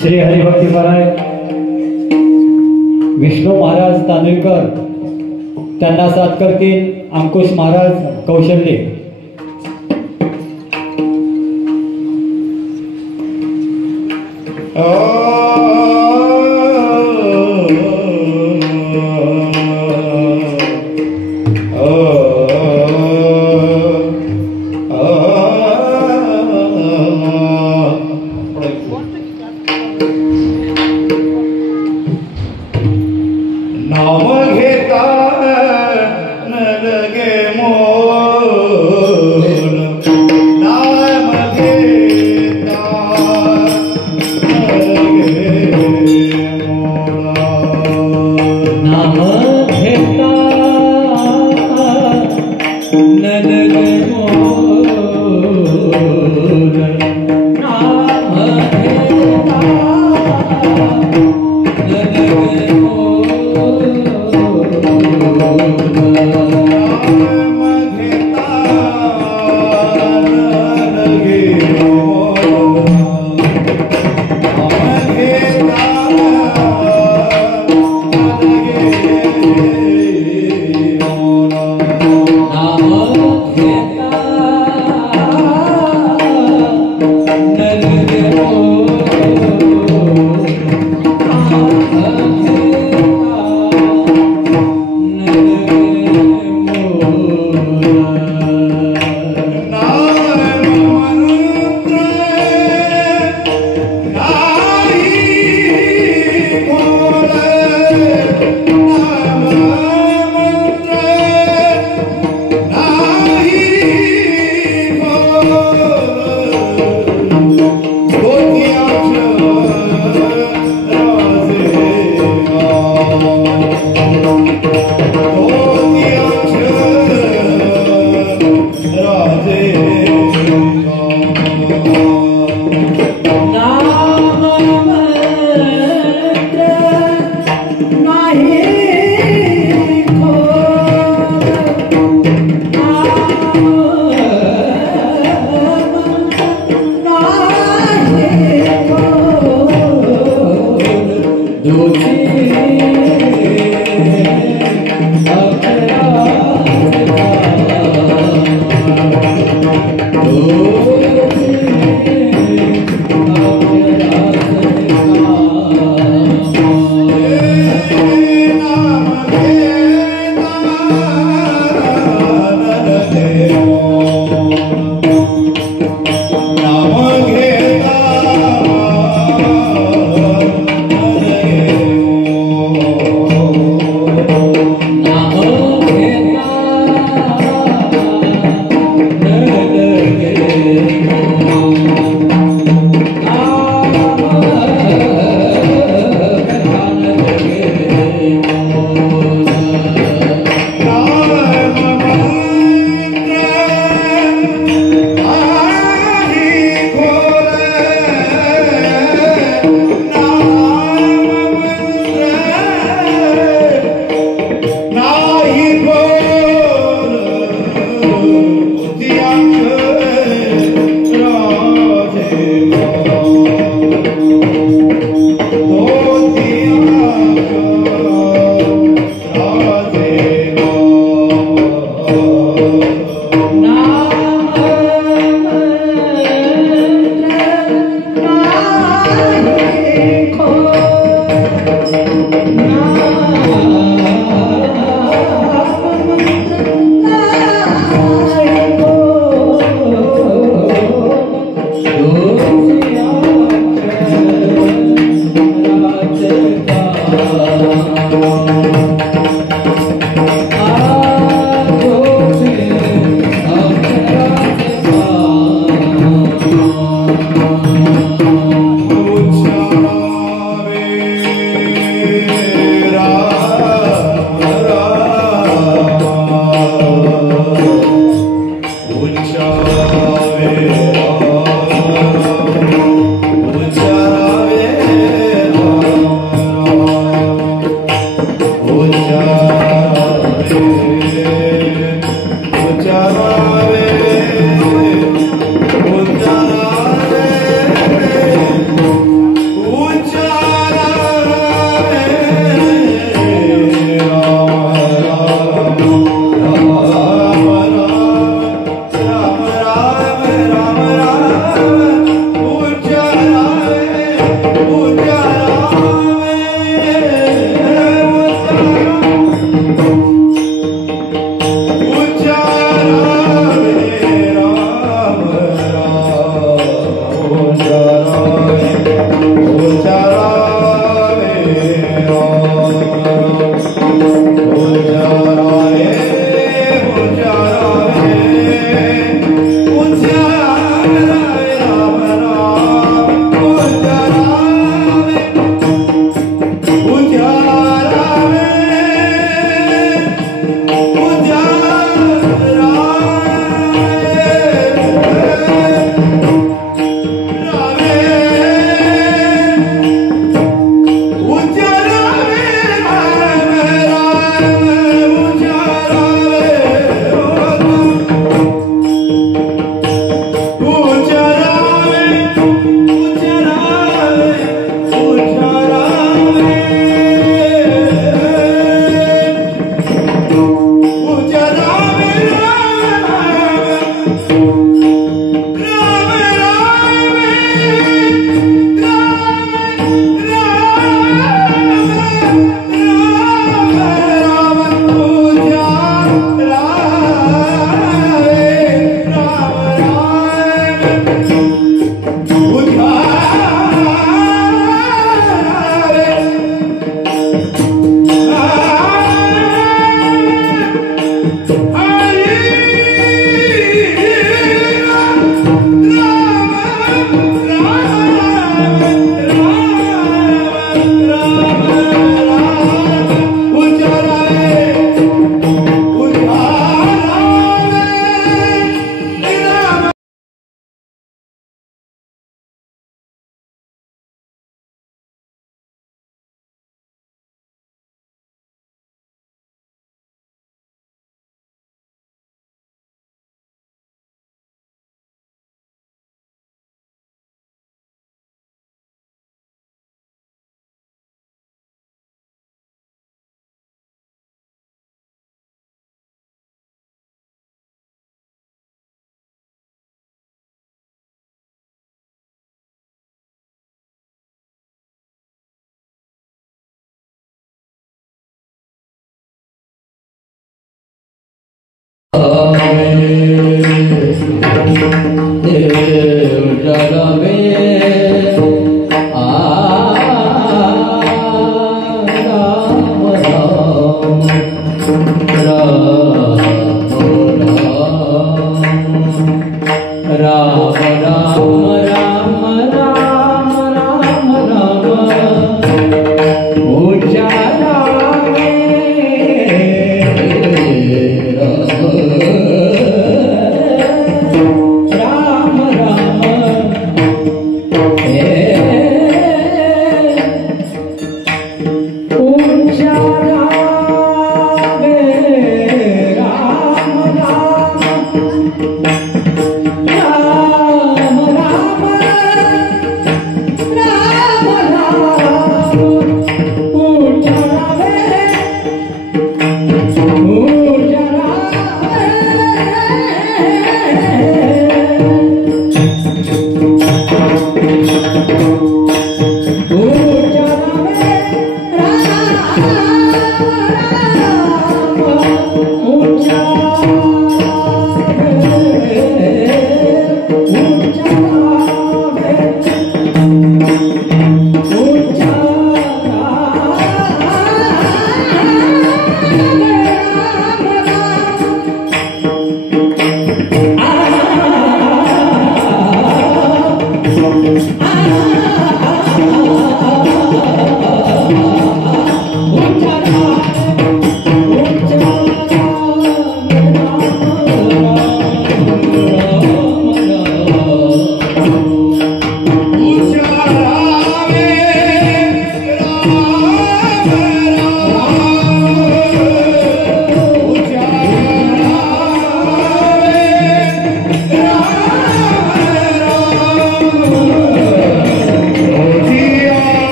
श्री हरिभक्ती महाराज विष्णू महाराज तांदुळकर त्यांना साथ करतील अंकुश महाराज कौशल्य। नाम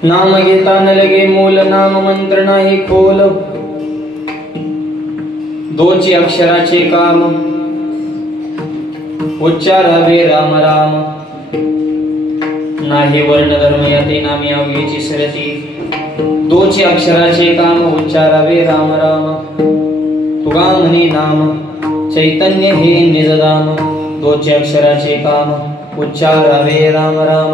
नाम घेता न लगे मूल, नाम मंत्र नाही खोल, दोची अक्षराचे काम, उच्चारावे राम राम, नाही वर्ण धर्म याते नामी अवघेची सरती, दोची अक्षराचे काम, उच्चारावे राम राम, तुगा म्हणे नाम चैतन्य हे निजदाम, दोचे अक्षराचे काम, उच्चारावे राम राम,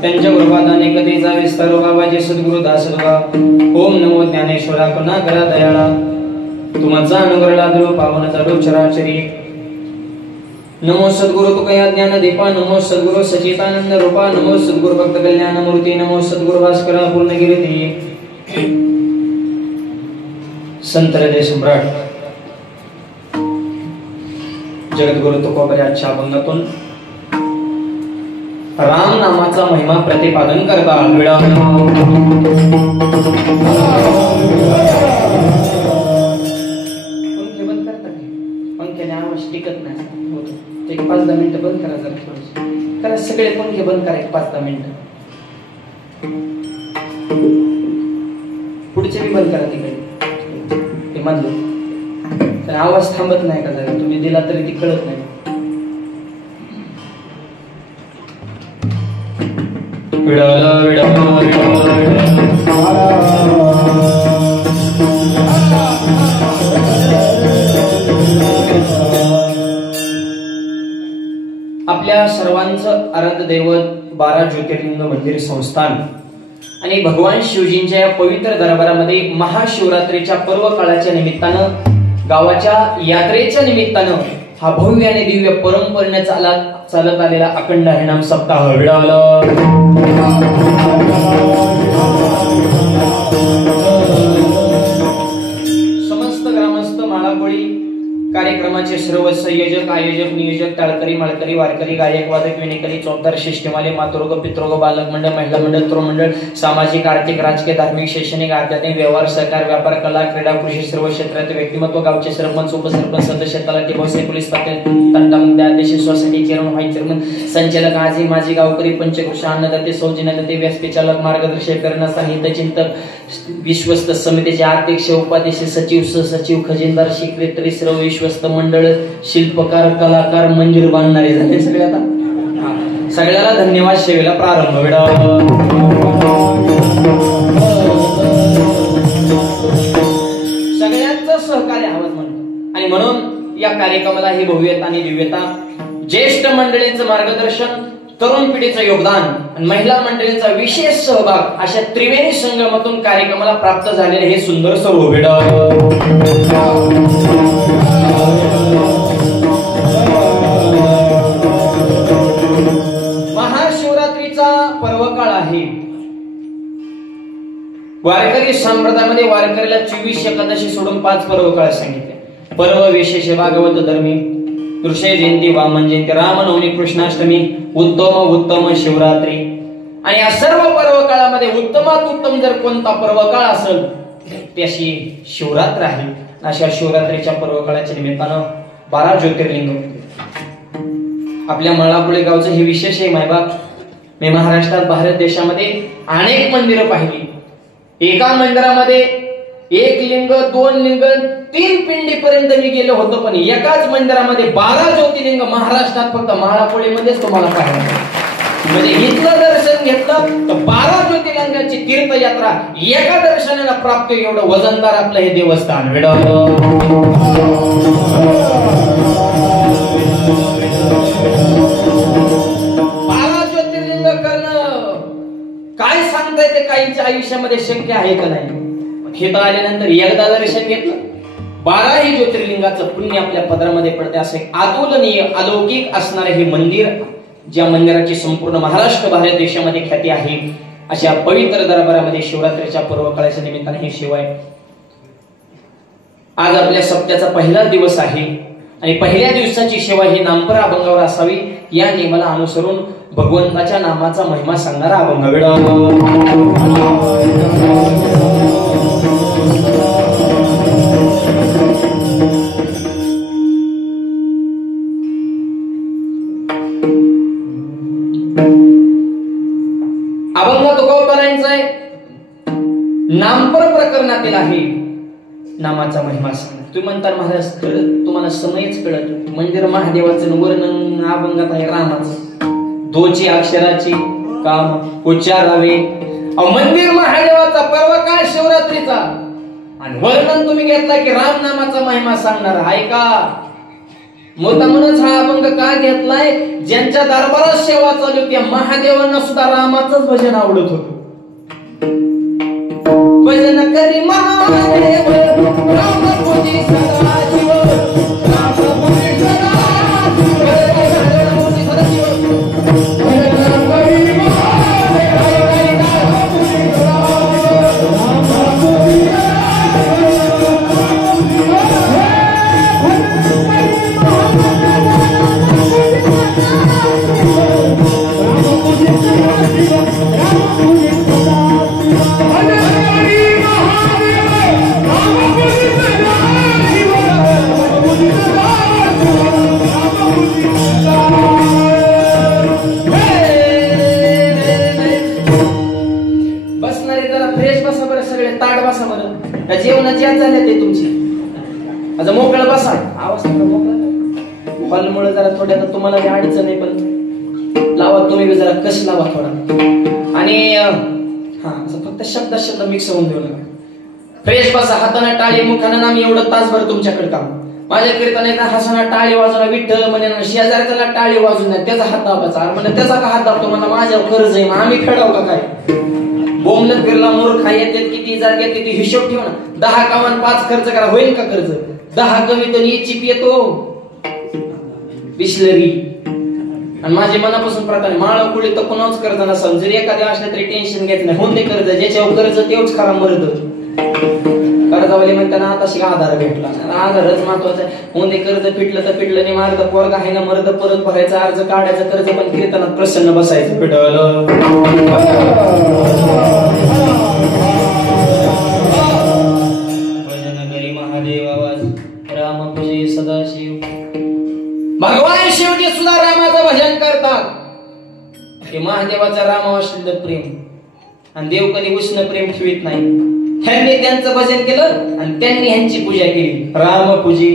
त्यांच्या गुरुपादाने कधी जावे सर्व बाबाजी सद्गुरु दासोबा. ओम नमो ज्ञानेश्वरा करुणा करा दयाळा, तुमचा अनुग्रह लादलो पावन चालू चराचरी. नमो सद्गुरु तुकया ज्ञान दीपा, नमो सद्गुरु सचितानंद रूपा, नमो सद्गुरु भक्त कल्याण मूर्ती, नमो सद्गुरु भास्करा पूर्णगिरी. संत हृदय सम्राट जगद्गुरु तुकोबा आजच्या अभंगातून राम नामाचा महिमा प्रतिपादन करतात. पंखे बंद करतात, पंख्याने आवाज टिकत नाही. एक 5-10 मिनिटं बंद करा, जरा थोडं करा, सगळे पंखे बंद करा 5-10 मिनिटं. पुढचे बी बंद करा तिकडे, ते मानलं आवाज थांबत नाही का? जरा तुम्ही दिला तरी ती कळत नाही. आपल्या सर्वांचं आराध्य दैवत 12 ज्योतिर्लिंग मंदिर संस्थान आणि भगवान शिवजींच्या या पवित्र दरबारामध्ये महाशिवरात्रीच्या पर्व काळाच्या निमित्तानं, गावाच्या यात्रेच्या निमित्तानं हा भव्य आणि दिव्य परंपरेने चालत आलेला अखंड हरिनाम सप्ताह विडावला. समस्त ग्रामस्थ माळाकोळी कार्यक्रमाचे सर्व संयोजक, आयोजक, नियोजक, टाळकरी, माळकरी, वारकरी, गायक, वादक, विनेकरी, चौदार, शिष्टमाले, मातृग, पितृग, बालक मंडळ, महिला मंडळ, तरुण मंडळ, सामाजिक, आर्थिक, राजकीय, धार्मिक, शैक्षणिक, आध्यात्मिक, व्यवहार, सहकार, व्यापार, कला, क्रीडा, कृषी सर्व क्षेत्रात व्यक्तिमत्व, गावचे सरपंच, उपसरपंच, सदस्य, तलाठी, भाऊसाहेब, पोलीस पाटील, तंटा मुद्दा, देश सोसायटी चेअरमन, व्हाईस चेअरमन, संचालक, आजी माजी गावकरी, पंचकृष, अन्नदाते, सौजन्यदाते, व्यासपीचालक, मार्गदर्शक करणारा, हितचिंतक, विश्वस्त समितीचे अध्यक्ष, उपाध्यक्ष, सचिव, सहसचिव, खजिनदार, सेक्रेटरी, सर्व विश्वस्त मंडळ, शिल्पकार, कलाकार, मंदिर बांधणारे झाले सगळे. आता सगळ्याला धन्यवाद. सेवेला प्रारंभ सगळ्यांचं सहकार्य हवं म्हणतो आणि म्हणून या कार्यक्रमाला ही भव्यता आणि दिव्यता, ज्येष्ठ मंडळींचं मार्गदर्शन, तरुण पिढीचं योगदान आणि महिला मंडळींचा विशेष सहभाग अशा त्रिवेणी संगमातून कार्यक्रमाला प्राप्त झालेले हे सुंदर सर्व भेट. वारकरी संप्रदायामध्ये वारकरीला 24 एकादशी सोडून 5 पर्व काळ सांगितले. पर्व विशेष भागवत धर्मी, कृष्ण जयंती, वामन जयंती, रामनवमी, कृष्णाष्टमी, उत्तम शिवरात्री. आणि या सर्व पर्व काळामध्ये उत्तमात उत्तम जर कोणता पर्व काळ असेल त्याशी शिवरात्र आहे. अशा शिवरात्रीच्या पर्व काळाच्या निमित्तानं 12 ज्योतिर्लिंग. आपल्या मळापुळे गावचं हे विशेष आहे मायबाप. मी महाराष्ट्रात भारत देशामध्ये अनेक मंदिरं पाहिली. एका मंदिरामध्ये 1 लिंग, 2 लिंग, 3 पिंडी पर्यंत मी गेलो होतो. पण एकाच मंदिरामध्ये 12 ज्योतिर्लिंग महाराष्ट्रात फक्त महाळापुळेमध्येच तुम्हाला पाहायला. म्हणजे इथलं दर्शन घेतलं तर 12 ज्योतिर्लिंगाची तीर्थयात्रा एका दर्शनाला प्राप्त. एवढं वजनदार आपलं हे देवस्थान. 12 ज्योतिर्लिंग करणं काय सांगताय ते काहींच्या आयुष्यामध्ये शक्य आहे का नाही. इथं आल्यानंतर एकदा दर्शन घेतलं 12ही ज्योतिर्लिंगाचं पुण्य आपल्या पदरामध्ये पडते. असे अतुलनीय अलौकिक असणारे हे मंदिर, ज्या मंदिराची संपूर्ण महाराष्ट्र भारत देशामध्ये ख्याती आहे, अशा पवित्र दरबारामध्ये शिवरात्रीच्या पर्व काळाच्या निमित्ताने ही सेवा आहे. आज आपल्या सप्त्याचा पहिला दिवस आहे आणि पहिल्या दिवसाची सेवा ही नामपर अभंगावर असावी या नियमाला अनुसरून भगवंताच्या नामाचा महिमा सांगणारा अभंग. अभंग तुकोबारायांचा आहे, नामपर प्रकरणातील आहे. नामाचा महिमा सांग. तुम्ही म्हणता महाराज तुम्हाला समयच कळत. मंदिर महादेवाचं वर्णन अभंगात आहे रामाचं. दोची अक्षराची काम उच्चारावे. मंदिर महादेवाचा पर्व काळ शिवरात्रीचा आणि वर्णन तुम्ही घेतला की राम नामाचा महिमा सांगणार आहे का. म्हणूनच हा अभंग का घेतलाय, ज्यांच्या दरबारात सेवा चालू होती महादेवांना सुद्धा रामाचंच भजन आवडत होतं. भजन करी महादेव राम पूजी सदा जीव, राम पूजी सदा जीव, राम पूजी सदा जीव. भजन करी महादेव राम पूजी सदा जीव. बसणारे जरा फ्रेश बसा बरं, सगळे ताट बसा बरं. जेवणाची आज झाले ते तुमची. आता मोकळं बसा. आवाज मोकळा. हॉलमुळे जरा थोड्या तुम्हाला अडचण नाही, पण लावा तुम्ही जरा कश लावा थोडा. आणि हा फक्त शब्द मिक्स होऊन देऊ नका. फ्रेश बसा. हाताने टाळी, मुखानं नाम. एवढं तासभर तुमच्याकडे काम. माझ्या कीर्तनाचा हसना टाळी वाजवला विठ्ठल म्हणे, शेजारच्याला टाळी वाजून नाही त्याचा हात दाबाचा. म्हणजे त्याचा का हात दाबतो मला, माझ्यावर कर्ज आहे आम्ही फेडाव का काय. बोमलत फिरला मूर्खा येते किती जात येते ती हिशोब ठेव ना. 10 कामान 5 खर्च करा, होईल का कर्ज. 10 कमी तर चिप येतो बिस्लरी. आणि माझे मनापासून प्रकार माळ कुळी तर कोणाच कर्ज नसाल. जरी एखाद्या असल्या तरी टेन्शन घ्यायचं नाही. होते कर्ज ज्याच्यावर कर्ज तेवढंच खरा मरत. कर्जावाले म्हणताना आता शिका आधार भेटला. आधारच महत्वाचा आहे. होते कर्ज फिटलं तर फिटलं नाही. मार्ग पोरग आहे ना मर्द परत भरायचा, अर्ज काढायचा, कर्ज पण कीर्तनात प्रसन्न बसायचं. भेटलं भजन करी महादेव आवाज, राम पूजे सदाशिव. भगवान शिवजी सुद्धा रामाचं भजन करतात. हे महादेवाचा रामावर असलेलं प्रेम. आणि देव कधी उष्ण प्रेम ठेवीत नाही. ह्यांनी त्यांचं भजन केलं आणि त्यांनी ह्यांची पूजा केली. राम पूजी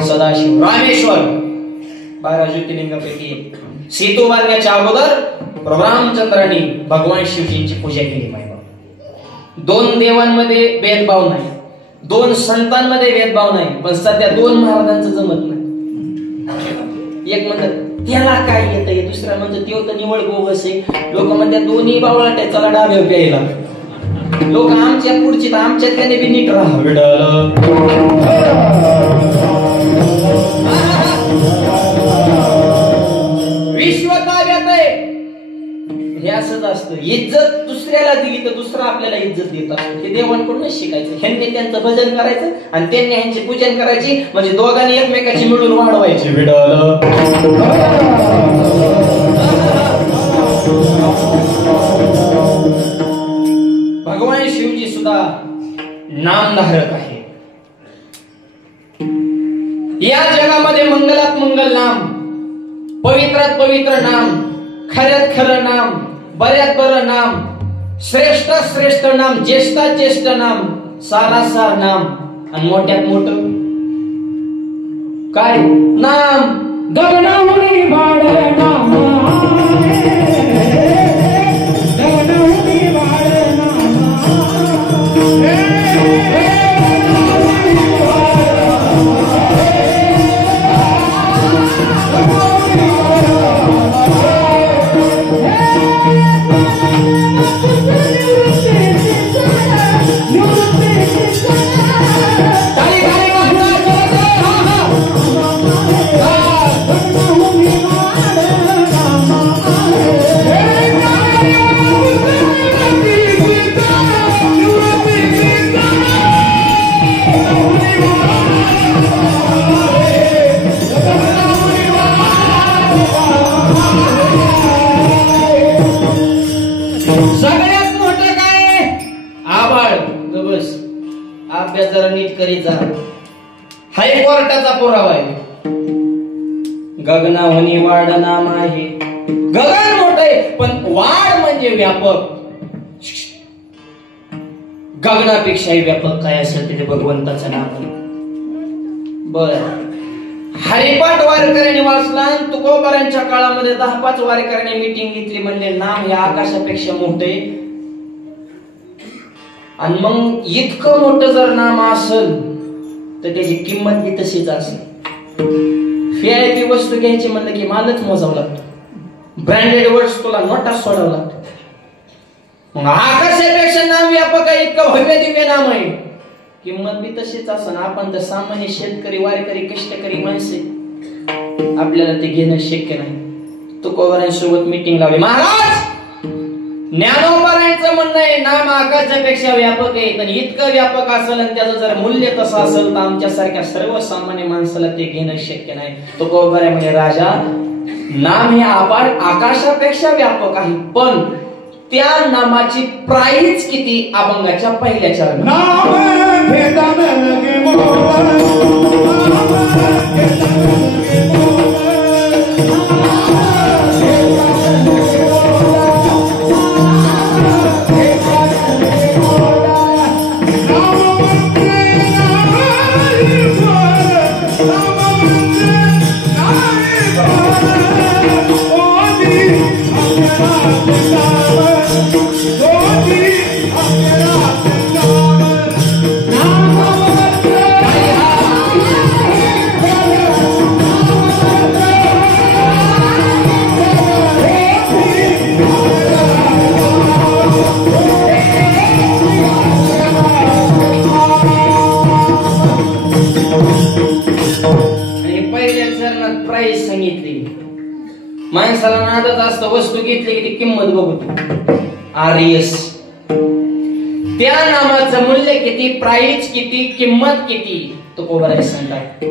सदाशिव. रामेश्वर 12 ज्योतिर्लिंगापैकी सेतू बांधण्याच्या अगोदर रामचंद्रांनी भगवान शिवजींची पूजा केली. 2 देवांमध्ये भेदभाव नाही, 2 संतांमध्ये भेदभाव नाही. पण सध्या 2 महाराजांचं जमत नाही. एक म्हणतात त्याला काय येतं, दुसरा म्हणतात तेव तर निवड बोगस आहे. लोक म्हणतात दोन्ही बावळाट्या चला डाव्या प्यायला. लोक आमच्या पुढची आमच्यात त्याने बी नीट राहा. विश्व ताब्यात आहे हे असंच असतं. इज्जत दुसरी दुसऱ्याला दिली तर दुसरा आपल्याला इज्जत देत असतो. हे देवांकडूनच शिकायचं. ह्यांनी त्यांचं भजन करायचं आणि त्यांनी ह्यांची पूजन करायची, म्हणजे दोघांनी एकमेकाची मिळून वाढवायची. भगवान शिवजी सुद्धा नामधारक आहे. या जगामध्ये मंगलात मंगल नाम, पवित्रात पवित्र नाम, खऱ्यात खरं नाम, बऱ्यात बरं नाम, श्रेष्ठात श्रेष्ठ नाम, ज्येष्ठात ज्येष्ठ नाम, सारासार नाम, आणि मोठ्यात मोठं काय नाम. गगनाहुनी वाढ नाम, गगनाहुनी वाढ नाम, जरा नीट करीत जा. हायकोर्टाचा पुरावा आहे. गगनाहुनी वाढ नाम आहे. गगन मोठ आहे पण वाढ म्हणजे व्यापक. गगनापेक्षाही व्यापक काय असेल ते भगवंताचं नाम आहे. बर, हरिपाठ वारकऱ्यांनी वाचला. तुकोबारांच्या काळामध्ये 10-5 वारकऱ्यांनी मीटिंग घेतली, म्हणजे नाम हे आकाशापेक्षा मोठे. आणि मग इतकं मोठं जर नाम असेल तर त्याची किंमत ही तशीच असेल. VIP वस्तू घ्यायची म्हणलं की मालच मोजावं लागतो. ब्रँडेड वस्तूला नोटा सोडावं लागतो. मग आकाशापेक्षा नाम व्यापक आहे, इतकं भव्य दिव्य नाम आहे, किंमत बी तशीच असेल. आपण तर सामान्य शेतकरी वारकरी कष्टकरी माणसे, आपल्याला ते घेणं शक्य नाही. तुकोबारांसोबत मीटिंग लावली. महाराज, ज्ञानोबारांचं म्हणणं आहे नाम आकाशापेक्षा व्यापक आहे, पण इतकं व्यापक असेल आणि त्याचं जर मूल्य तसं असेल तर आमच्यासारख्या सर्वसामान्य माणसाला ते घेणं शक्य नाही. तुकोबारा म्हणजे राजा, नाम हे आकाशापेक्षा व्यापक आहे, पण त्या नामाची प्राइस किती? अभंगाच्या पहिल्या चरणात प्राइस सांगितली. माणसाला नादच असतं, वस्तू घेतली की ती किंमत बघतो. आर्यस, त्या नामाचं मूल्य किती, प्राइस किती, किंमत किती, तुकोबाराय सांगतात.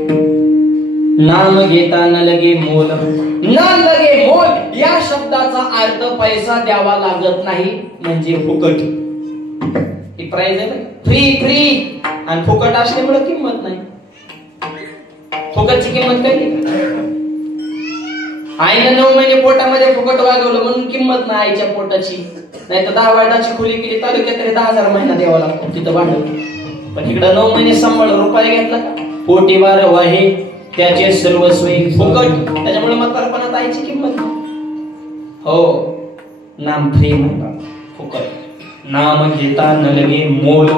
नाम घेता न लगे मोल, न लगे मोल या शब्दाचा अर्थ पैसा द्यावा लागत नाही, म्हणजे फुकट. ही प्राइस आहे, फ्री फ्री, आणि फुकट असल्यामुळे किंमत नाही. फुकटची किंमत कळली? आईनं 9 महिने पोटामध्ये फुकट वागवलं म्हणून किंमत नाही आईच्या पोटाची. नाही तर 10 वार्डाची खोली केली तालुक्यात तरी 10,000 महिना द्यावा लागतो तिथं भांडवल. पण इकडं 9 महिने सांभाळ रुपये घेतला का? पोटी वारव आहे त्याचे सर्व सोयी फुकट. त्याच्यामुळे म्हातारपणात आईची किंमत नाही. हो, नाम फ्री म्हणतात, फुकट. नाम घेता न लगे मोल,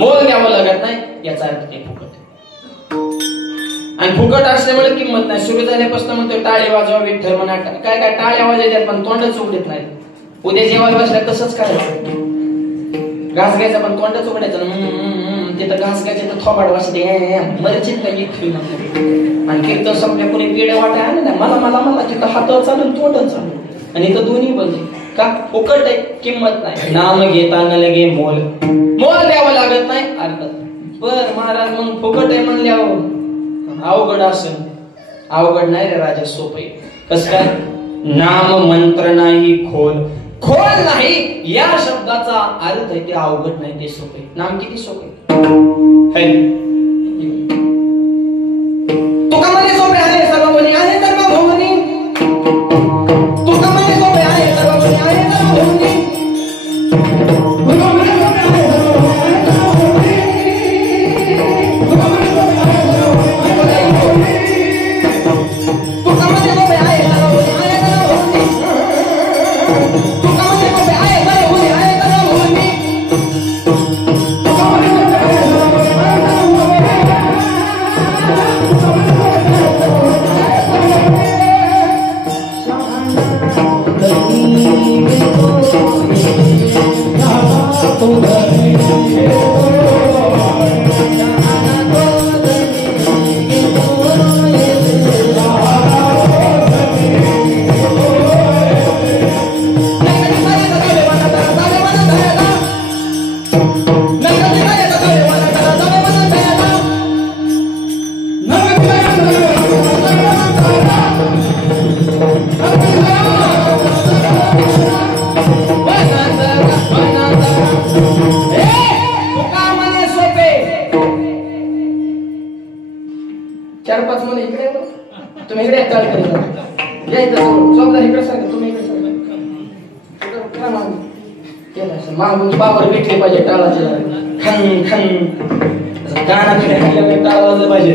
मोल द्यावं लागत नाही याचा अर्थ ते फुकट. आणि फुकट असल्यामुळे किंमत नाही. सुरू झाल्यापासून म्हणतो टाळे वाजवा विठ्ठल म्हणा. काय काय टाळ्या वाजवायच्यात पण तोंडच उघडत नाही. उद्या जेवायला बसल्या तसंच करायचं. घास घ्यायचा पण तोंडच उघडायचं. तिथं घास घ्यायचं तर थोबाड वाजते, मरचित काय इतकी म्हणतो. आणि कीर्तन संपल्या कोणी वेळ वाटाय आले ना, मला मला मला तिथं हात चालून तोंड चालू, आणि इथं दोन्ही बंद. का फुकट आहे, किंमत नाही. नाम घेताना लगे मोल द्यावं लागत नाही अर्थात. बर महाराज मग फुकट आहे म्हणल्यावर अवघड असेल. अवघड नाही रे राजा, सोपं आहे. कसं काय? नाम मंत्र नाही खोल नाही या शब्दाचा अर्थ आहे ते अवघड नाही, ते सोपे. नाम किती सोपे तुका म्हणे सोपे आहे सर्व कोणी आहे सर्व भोवनी. तुका म्हणे सोपे आहे सर्व कोणी आहे सर्व भोवनी. मागून बाबर भेटले पाहिजे टाळाचे खन खन गाणं फिरायला टाळ वाजलं पाहिजे.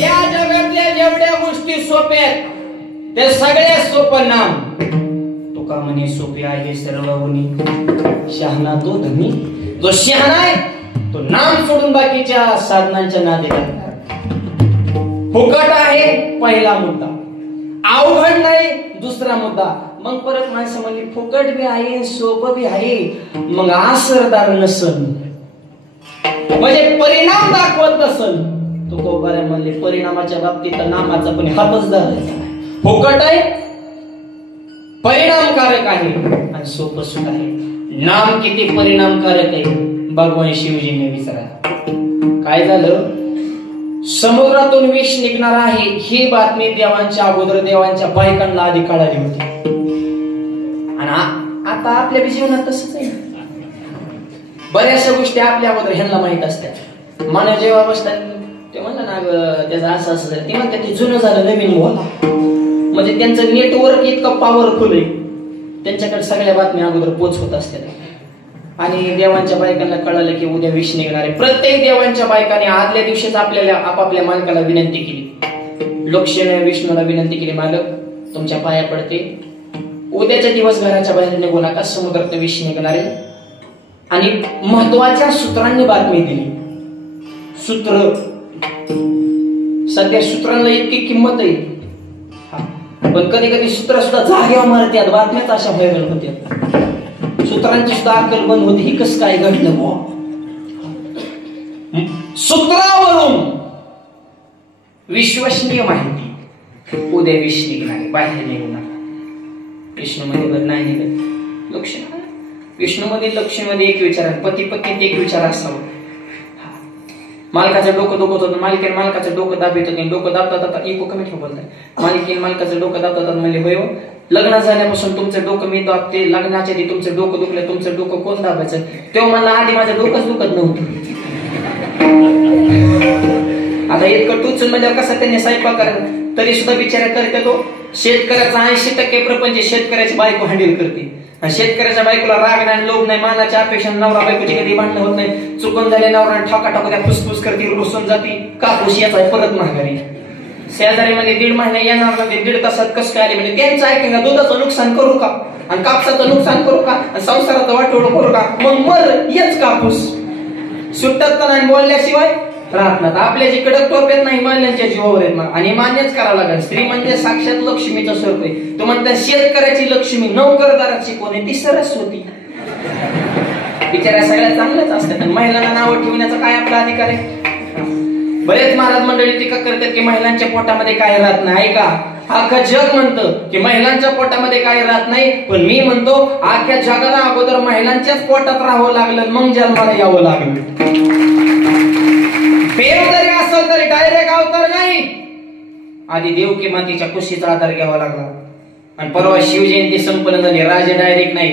या जगातल्या जेवढ्या गोष्टी सोप्या आहेत ते सगळ्या सोपं नाम. तुका म्हणे सोपे आहे सर्व गुणी. शहाणा तो धनी, जो शहाणा आहे तो नाम सोडून बाकीच्या साधनांच्या नादी लागणार. फुकट आहे पहिला मुद्दा, अवघड नाही दुसरा मुद्दा. मग परत माणसं म्हणली फुकट बी आहे सोपं बी आहे मग असरदार नसल म्हणजे परिणाम दाखवत नसल. तो गोपाऱ्या म्हणले परिणामाच्या बाबतीत नामाचा पण हातच धरायचा. फुकट आहे, परिणामकारक आहे आणि सोपं सुद्धा आहे. नाम किती परिणामकारक आहे भगवान शिवजीने विचारला. काय झालं? समुद्रातून विष निघणार आहे ही बातमी देवांच्या अगोदर देवांच्या बायकांना आधी कळाली होती. आणि आता आपल्या जीवनात तसंच आहे. बऱ्याचशा गोष्टी आपल्या अगोदर ह्यांना माहित असतात. मानव जेव्हा बसतात ते म्हणलं ना त्याचं असं असं झालं, ते म्हणतात ते जुनं झालं नवीन बोला. म्हणजे त्यांचं नेटवर्क इतकं पॉवरफुल आहे, त्यांच्याकडे सगळ्या बातम्या अगोदर पोचवत असतात. आणि देवांच्या बायकांना कळालं की उद्या विष निघणार आहे. प्रत्येक देवांच्या बायकाने आदल्या दिवशीच आपल्याला आपापल्या मालकाला विनंती केली. लोकशाने विष्णूला विनंती केली, मालक तुमच्या पाया पडते, उद्याच्या दिवस घराच्या बाहेर निघू नका, समुद्रात विष निघणार आहे. आणि महत्वाच्या सूत्रांनी बातमी दिली. सूत्र सध्या सूत्रांना इतकी किंमत आहे, पण कधी कधी सूत्र सुद्धा जागेवर मारतात. बातम्याच अशा व्हायरल होत्या. सूत्रांची सुद्धा अक्कल बंद होती. ही कसं काय घडलं? सूत्रावरून विश्वसनीय माहिती, उद्या विष निघणार बाहेर निघू नका. विष्णूमध्ये नाही निघत लक्ष्मी. विष्णूमध्ये लक्ष्मीमध्ये एक विचार आहे, पती पत्नीत एक विचार असावा. मालकाचं डोकं दुखत होतं, मालकीन मालकाचं डोकं दाबत होते. डोकं दाबता इको कमी ठेव बोलताय. मालकीन मालकाचं डोकं दाबतात म्हणले होय लग्न झाल्यापासून तुमचं डोकं मी दाबते, लग्नाच्या आधी तुमचं डोकं दुखलं, तुमचं डोकं कोण दाबायचं? तेव्हा म्हणला आधी माझं डोकंच दुखत नव्हतं. आता इतकं टुचून म्हणजे कसं त्यांनी स्वयंपाक करायला तरी सुद्धा बिचारा करते. तो शेतकऱ्याचा 80% प्रपंच शेतकऱ्याची बायको हँडल करते. आणि शेतकऱ्याच्या बायकोला राग नाही, लोभ नाही, मानाच्या अपेक्षा नवरा बायकोची कधी भांडणं होत नाही. चुकून झाले नवरा ठोका टाकू त्या फुसफुस करते, रुसून जाते, कापूस याचा परत महागारी. शेजारी म्हणजे 1.5 महिने येणार म्हणजे 1.5 तासात कसं काय आले म्हणजे त्यांचं ऐकून का दुधाचं नुकसान करू का आणि कापसाचं नुकसान करू का आणि संसाराचं वाटोळ करू का? मग मर येच कापूस सुटत नाही बोलल्याशिवाय राहत नाही. आपल्या जिकडे टोप्यात नाही मान्यांच्या जीवावर आहेत मग. आणि मान्यच करावं लागेल. स्त्री म्हणजे साक्षात लक्ष्मीचं स्वरूप आहे. तो म्हणतात शेतकऱ्याची लक्ष्मी, नोकरदाराची कोण आहे? ती सरस्वती. बिचाऱ्या सगळ्या चांगल्याच असतात. महिलांना नावं ठेवण्याचा काय आपला अधिकार आहे? बरेच महाराज मंडळी टीका करतात की महिलांच्या पोटामध्ये काय राहत नाही. ऐका, अख्खं जग म्हणतं की महिलांच्या पोटामध्ये काही राहत नाही, पण मी म्हणतो अख्ख्या जगाला अगोदर महिलांच्याच पोटात राहावं लागलं, मग जन्माला यावं लागलं. देव जरी असेल तरी डायरेक्ट अवतार नाही, आधी देवकी मातेच्या कुशीचा आधार घ्यावा लागला. आणि परवा शिवजयंती संपन्न झाली, राजे डायरेक्ट नाही,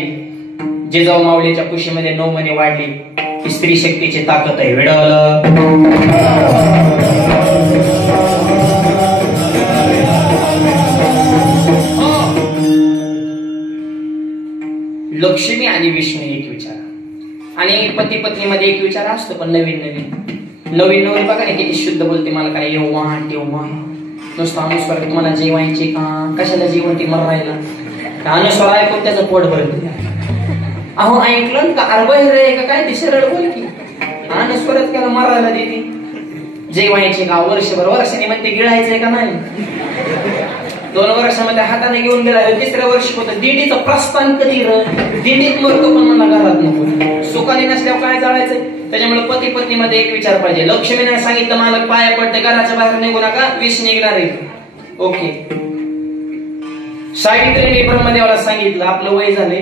जिजाऊ माऊलीच्या कुशीमध्ये 9 महिने वाढली. ही स्त्री शक्तीची ताकद आहे. विडावलं लक्ष्मी आणि विष्णू एक विचार, आणि पती पत्नी मध्ये एक विचार असतो, पण नवीन नवीन बघा ना किती शुद्ध बोलते. मला काय येव्हा तेव्हा नुसतं अनुस्वार, तुम्हाला जेवायचे का, कशाला जेवण ती मरायला, अनुस्वार ऐकून त्याचं पोट भरलं. अहो ऐकलं का अरबहिर आहे का काय, ती सरळ बोल की अनुस्वारच त्याला मरायला देते. जेवायचे का, वर्षाने म्हणते गिळायचंय का नाही. 2 वर्षामध्ये हाताने घेऊन गेला, 3ऱ्या वर्षी होतं. दिंडीचं प्रस्थान कधी दिंडीत मरतो, पण मला घरात नको. सुखाने नसल्यावर काय जाळायचंय. त्याच्यामुळे पती पत्नी मध्ये एक विचार पाहिजे. लक्ष्मीने सांगितलं मला पाया पडते, घराच्या बाहेर निघू नका, विष निघणार आहे. ओके. सावित्रीने ब्रह्मदेवाला सांगितलं आपलं वय झाले,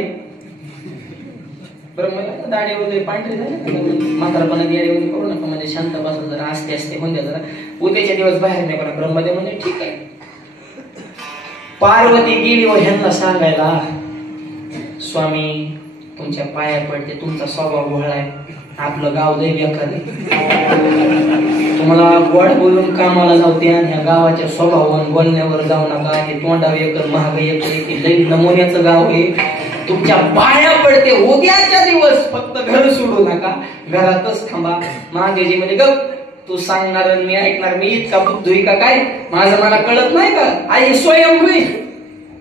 ब्रह्मदेव दाढी वगैरे पांढरी झाली, म्हातारपणात याडी वगैरे करू नका, म्हणजे शांत बसून जरा आस्ते आस्ते होऊन द्या, जरा उद्याच्या दिवस बाहेर निघू नका. ब्रह्मदेव म्हणजे ठीक आहे. पार्वती गेली व ह्यांना सांगायला, स्वामी तुमच्या पाया पडते, तुमचा स्वभाव घोळाय, आपलं गाव लय बेकार आहे, तुम्हाला गोड बोलून कामाला जाऊते, आणि ह्या गावाच्या स्वभावावर बोलण्यावर जाऊ नका, हे तोंडावर एक महाग एक लई नमुन्याचं गाव आहे, तुमच्या पाया पडते, उद्याच्या दिवस फक्त घर सोडू नका, घरातच थांबा. महादेवजी म्हणजे गप, तू सांगणार मी ऐकणार, मी इतका बुद्धू का काय, माझं मला कळत नाही का, आई स्वयंभू,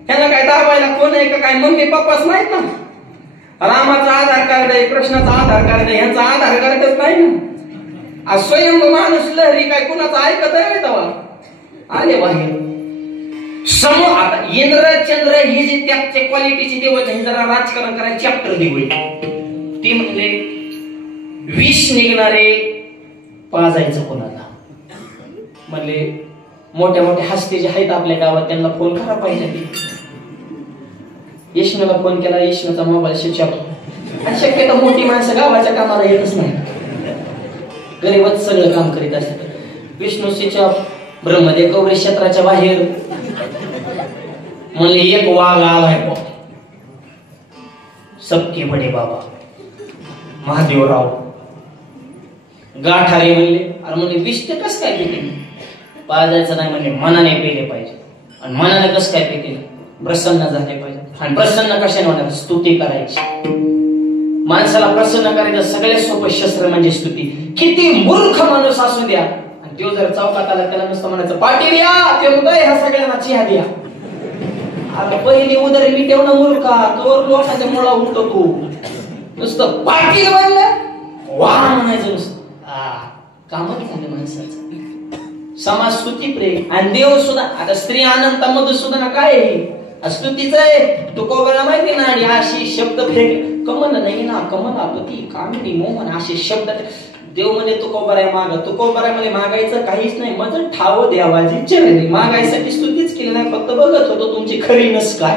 ह्याला काय दाबायला कोण आहे का काय, मम्मी पप्पाच नाहीत ना, रामाचा आधार कार्ड आहे, कृष्णाचा आधार कार्ड आहे, ह्यांचा आधार कार्डच नाही ना. स्वयंभू माणूस लहरी काय कुणाचा ऐकत आहे तेव्हा आले बाहेर. समोर आता इंद्र चंद्र ही जी त्याच्या क्वालिटीची देवत हे जरा राजकारण करायचं चॅप्टर देऊ. ती म्हणले विष निघणारे पाजायचं कोणाला, म्हणले मोठ्या मोठ्या हस्ते जे आहेत आपल्या गावात त्यांना फोन करा पाहिजे. यशनूला फोन केला, यशनूचा मोबाईल स्विच ऑफ. शक्यतो मोठी माणसं गावाच्या कामाला येतच नाही, गरीबच सगळं काम करीत असतात. Vishnu switch off. Brahmadev coverage क्षेत्राच्या बाहेर. म्हणले एक वाघ आलाय, सबके बडे बाबा महादेवराव गाठारे म्हणले. अरे म्हणले विष ते कस काय पिते, पाजायचं नाही म्हणले, मनाने पेले पाहिजे. आणि मनाने कस काय पिते, प्रसन्न झाले पाहिजे. आणि प्रसन्न कशाने होणार, स्तुती करायची. माणसाला प्रसन्न करायचं सगळ्यात सोपं शस्त्र म्हणजे स्तुती. किती मूर्ख माणूस असू द्या, आणि तो जर चौकात आला त्याला नुसतं म्हणायचं पाटील या, ते उदय ह्या सगळ्यांना चिहा द्या. अरे पहिली उदर मी तेवढा मूर्खा, तो लोकांच्या मुळा उठतो तू, नुसतं पाटील म्हणलं वा म्हणायचं नुसतं. कामच झालं माणसाचं. समाज स्तुती प्रेम. आणि देव सुद्धा, आता स्त्री अनंतामध्ये सुद्धा काय आहे, स्तुतीच आहे. तुकोबाला माहिती ना, आणि अशी शब्द फेक कमल नाही ना, कमलापती कामिनी मोहन असे शब्द देव म्हणे तुकोबाराय माग. तुकोबाराय म्हणे मागायचं काहीच नाही, माझं ठाव देवाची चरणी. मागायसाठी स्तुतीच केली नाही, फक्त बघत होतो तुमची खरी नस काय.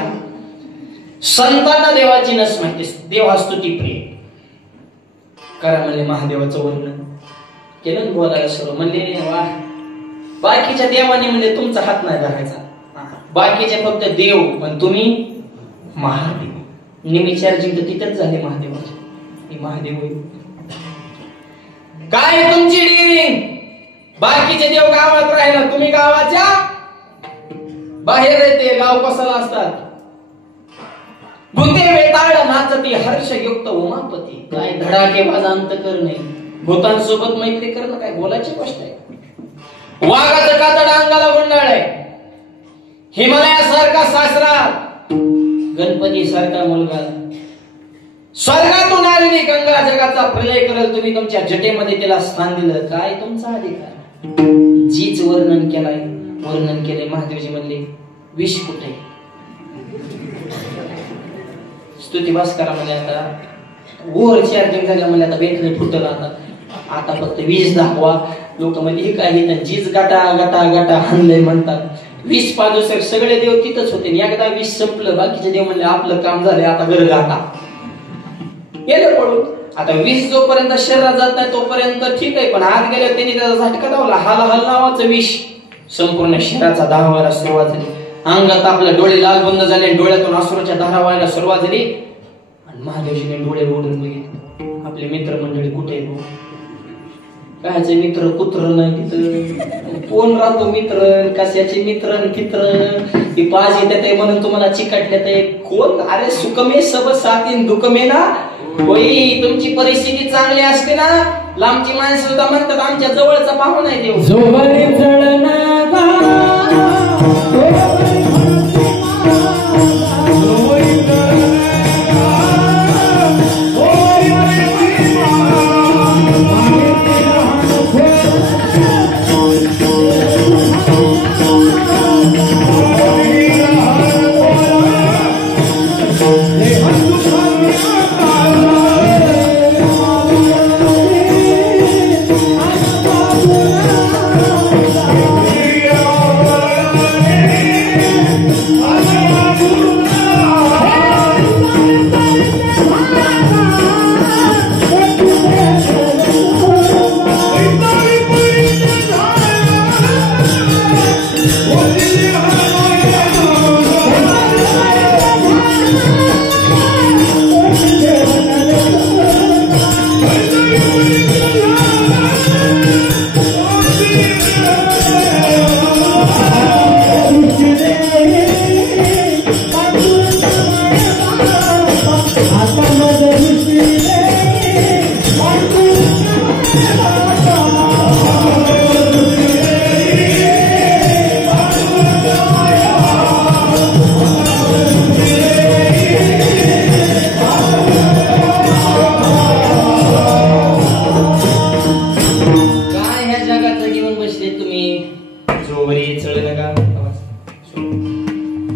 संतांना देवाची नस माहिती, देव हा स्तुती प्रिय. करा म्हणले महादेवाचं वर्णन केलं, बोलायला सुरू. म्हणले वा, बाकीच्या देवाने म्हणजे तुमचा हात नाही धरायचा, बाकीचे फक्त देव, पण तुम्ही महादेव. निमी चार्जिंग तर तिथेच झाले महादेवाचे. मी महादेव काय तुमची डिलिंग, बाकीचे देव गावात राहिला, तुम्ही गावाच्या बाहेर येते. गाव कसाला असतात, भूते वेताळ नाचती हर्षयुक्त उमापती. काय धडाकेबाज अंत करणे, भूतांसोबत मैत्री करणं काय बोलायची गोष्ट आहे. वाघाचं कातड अंगाला गुंडाळ, हिमालयासारखा सासरा, गणपती सारखा मुलगा, स्वर्गातून आलेली गंगा जगाचा प्रलय करेल, तुम्ही तुमच्या जटेमध्ये त्याला स्थान दिलं. काय तुमचा अधिकार. जीच वर्णन केलाय, वर्णन केले. महादेवजी म्हणले विष कुठे, स्तुतीवास करा म्हणजे. आता ओव्हर चार्जिंग झाल्या म्हणजे आता बॅटरी फुटल, आता फक्त 20 दाखवा. लोक म्हणजे हे काही ना जीज गाटा गाटा गाटा हाणलंय म्हणतात. 20 पाजोसर सगळे देव तिथंच होते. एकदा 20 संपलं, बाकीचे देव म्हणले आपलं काम झालंय, आता घर गाटा गेलं पडून. आता 20 जोपर्यंत शरीरात जात नाही तोपर्यंत ठीक आहे, पण आत गेल्यावर त्यांनी त्याचा झटका लावला. हल नावाचं विष संपूर्ण शरीराचा धावा व्हायला सुरुवात झाली. अंगात आपल्या डोळे लाल बंद झाले, डोळ्यातून अश्रूच्या धारा व्हायला सुरुवात झाली. आणि महादेवजीने डोळे ओढून बघितले, आपले मित्रमंडळी कुठे आहे? कायचे मित्र पुत्र नाही तिथं, कोण राहतो मित्र, कशाचे मित्र कित्र, ती पाच येते म्हणून तुम्हाला चिकटल्यात आहे कोण? अरे सुकमे सब साथीन दुखमे ना होई. तुमची परिस्थिती चांगली असते ना, लांबची माणसं सुद्धा म्हणतात आमच्या जवळचा पाहुणा आहे देव.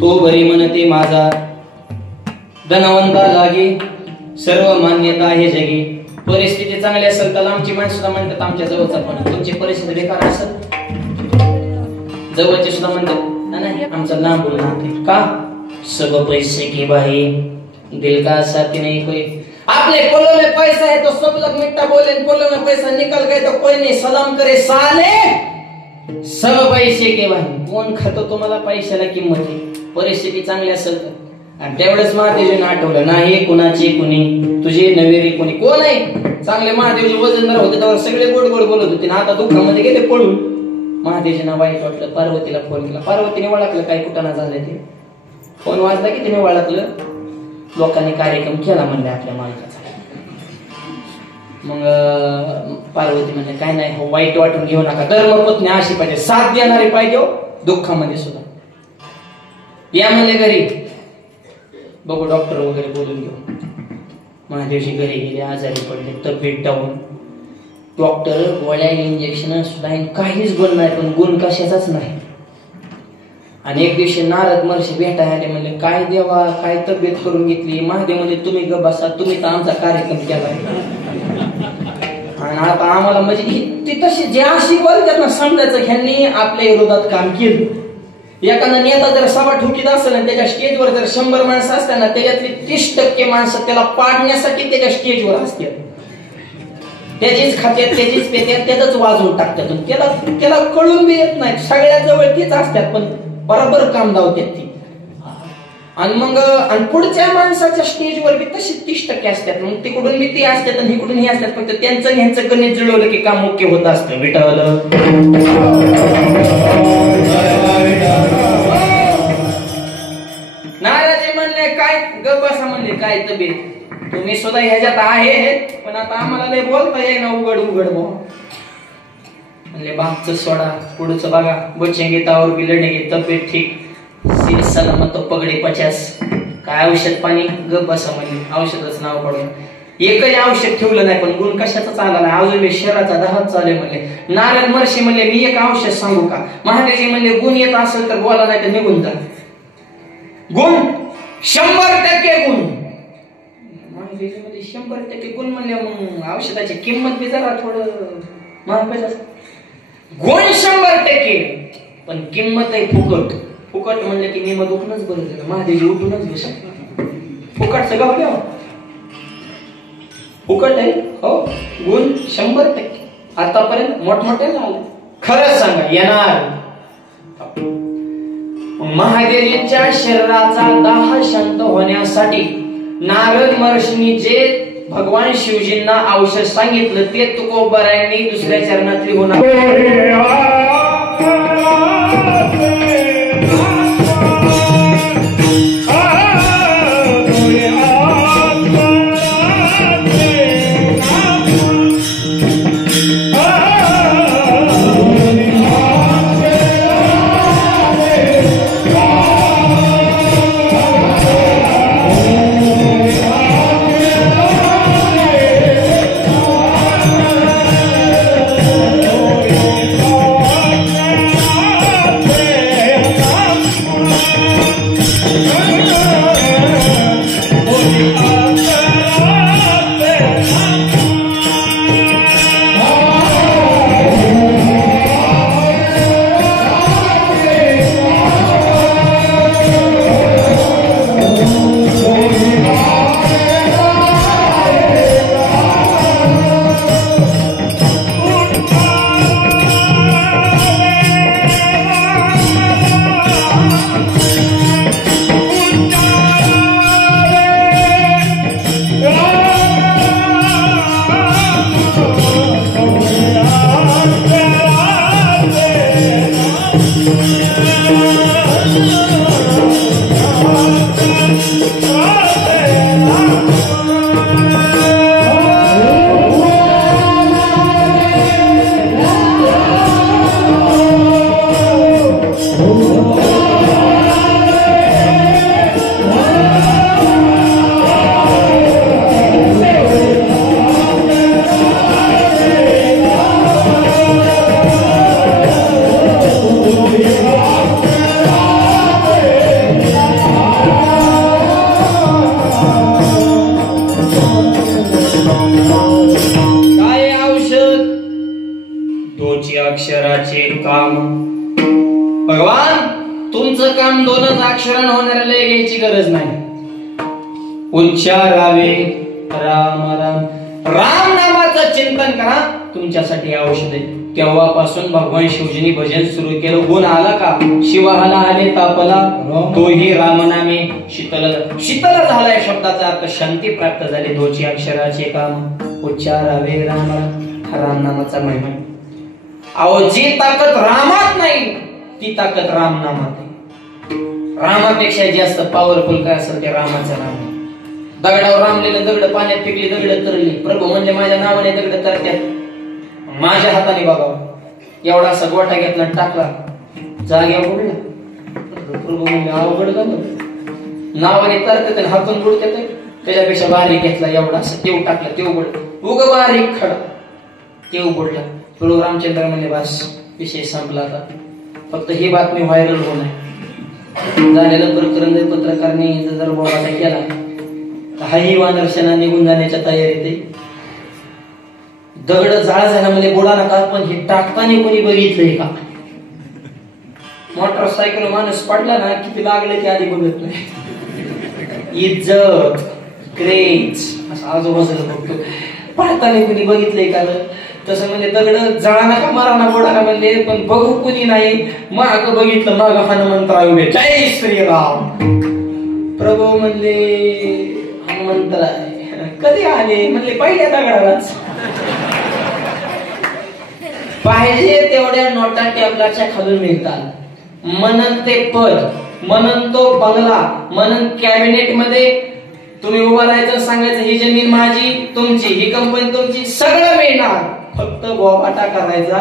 तो बरी म्हणते माझा धनवंता जागी, सर्व मान्यता आहे जगी. परिस्थिती चांगली असेल तर आमची माणसं सुद्धा म्हणतात आमच्या जवळचा पण. तुमची परिस्थिती बेकार असेल जवळचे सुद्धा म्हणतात नाही आमचा लांब नाते का. सब पैसे की बाई दिल का साथी नहीं कोई. आपले पोलो में पैसा है तो सब लोग मिठ्ठा बोले, पोलो में पैसा निकल गए तो कोई नहीं सलाम करे साले. सब पैसे के बाई. कोण खातो तुम्हाला पैशाला किंमत आहे. परिस्थिती चांगली असेल तर. आणि तेवढंच महादेवजीने आठवलं नाही कुणाची कुणी तुझे नवेरी कोणी कोण आहे. चांगले महादेवजी वजनदार होते तेव्हा सगळे गोड गोड बोलत होते, आता दुःखामध्ये गेले पळून. महादेवजींना वाईट वाटलं, पार्वतीला फोन केला. पार्वतीने ओळखलं काय कुठं झालंय ते. फोन वाजला की तिने ओळखलं. लोकांनी कार्यक्रम केला म्हणले आपल्या मालकाचा. मग पार्वती म्हणजे काय नाही हो वाईट वाटून घेऊ नका. धर्मपत्नी अशी पाहिजे, साथ देणारी पाहिजे दुःखामध्ये सुद्धा. या म्हणले घरी, बघू डॉक्टर वगैरे बोलून घेऊ. महादेवजी घरी गेले, आजारी पडले, तब्येत डाऊन. डॉक्टर गोळ्या इंजेक्शन सुद्धा काहीच गुण नाही, पण गुण कशाचाच नाही. आणि एक दिवशी नारद महर्षी भेटायला आले, म्हणले काय देवा काय तब्येत करून घेतली. महादेव म्हणजे तुम्ही ग बसा, तुम्ही तर आमचा कार्यक्रम केला. आणि आता आम्हाला म्हणजे ती तशी जे अशी बोलतात ना समजायचं ह्यांनी आपल्या विरोधात काम केलं. एखादा नेता जर सभा ठोकीत असेल आणि त्याच्या स्टेजवर जर 100 माणसं असतात ना त्याच्यातली 30% माणसं त्याला पाडण्यासाठी त्याच्या स्टेजवर असतात. त्याचीच खात्यात त्याचीच पेत्यात त्याच वाजवून टाकतात. त्याला कळून बी येत नाही. सगळ्या जवळ तीच असतात पण बरोबर काम धावतात ती. आणि मग आणि पुढच्या माणसाच्या स्टेजवर बी तशी 30% असतात. मग तिकडून बी ती असतात आणि इकडून हे असतात. फक्त त्यांचं ह्यांचं गणित जुळवलं की काम मुख्य होत असतं. विठ्ठल नाराजी म्हणले काय गप बसा म्हणले काय तब्येत तुम्ही सुद्धा ह्याच्यात आहे पण आता आम्हाला लय बोलता येई ना उघड उघड म्हणले बागचं सोडा पुढचं बघा बचेंगे तावर भी लढेंगे तब्येत ठीक सिर सलामत पगडी 50 काय औषध पाणी गप बसा म्हणले औषधच नाव पडून एकही औषध ठेवलं नाही पण गुण कशाचा आला नाही अजून मी शरीराचा दहाच चालू म्हणले. नारद महर्षी म्हणले मी एक औषध सांगू का. महादेवजी म्हणले गुण येत असेल तर बोला नाही तर निघून जा. गुण 100% गुण. महादेवजी 100% गुण म्हणले मग औषधाची किंमत बी जरा थोडं महाग गुण 100%, पण किंमत आहे फुकट. फुकट म्हणलं की निम दुखणंच बरं, महादेवी उठूनच विषय. फुकट सगळं घ्या, फुकट आहे हो. गुण 100%. आतापर्यंत मोठमोठे झाले. खरंच सांगा येणार. महादेवीच्या शरीराचा दाह शांत होण्यासाठी नारद महर्षींनी जे भगवान शिवजींना औषध सांगितलं ते तुकोबारायांनी दुसऱ्या चरणातली होणार. अक्षराचे काम. भगवान तुमचं काम 2च अक्षरानं होणाऱ्या लय घ्यायची गरज नाही. उच्चारावे राम राम. राम नामाचं चिंतन करा, तुमच्यासाठी औषध आहे. तेव्हापासून भगवान शिवजींनी भजन सुरू केलं. गुण आला का शिवाहाला आले तापला, तोही रामनामे शीतल. शीतल झाला या शब्दाचा अर्थ शांती प्राप्त झाली. 2 अक्षराचे काम. उच्चारावे राम राम. राम नामाचा महिमा. अहो जी ताकद रामात नाही ती ताकद राम नामात आहे. रामापेक्षा जास्त पॉवरफुल काय असेल ते रामाचं नाम. दगडावर रामलेलं दगड पाण्यात फेकली, दगड तरली. प्रभू म्हणले माझ्या नावाने दगड तरत्यात, माझ्या हाताने बघावं. एवढा असा गोठा घेतला टाकला, जाग्यावर बुडला. प्रभू म्हणले अवघड झालं, नावाने तरतात आणि हातून बुडतात. त्याच्यापेक्षा बारीक घेतला, एवढा असं तेव टाकला, तेव बुड. उग बारीक खडा, तेव बुडला. प्रभू रामचंद्र म्हणले बस विषय संपला. आता फक्त ही बातमी व्हायरल होणार. झालेलं प्रकरण पत्रकारने जर बोलायचा केला तर हाही वानरसेना निघून जाण्याच्या तयारीत आहे. दगड जाळ झाला म्हणजे बोला नका, पण हे टाकताना कोणी बघितलंय का? मोटरसायकल माणूस पडला ना किती लागले ते आधी बघत नाही. इज्जत क्रेज असं आजूबाजूला बघतो. पडताना कोणी बघितलंय का? तसं म्हणजे दगड जळा नका मारा ना बोडा म्हणले, पण बघू कुणी नाही. माग बघितलं, माग हनुमंतराव उभे. जय श्रीराम. प्रभू म्हणले हनुमंतराय कधी आले? म्हणले पहिल्या दगडालाच. पाहिजे तेवढ्या नोटा टेबलाच्या खालून मिळतात. मनन ते पद, मनन तो बंगला, मनन कॅबिनेट मध्ये तुम्ही उभं राहायचं, सांगायचं ही जमीन माझी, तुमची, ही कंपनी तुमची, सगळं मिळणार. फक्त बोबाटा करायचा.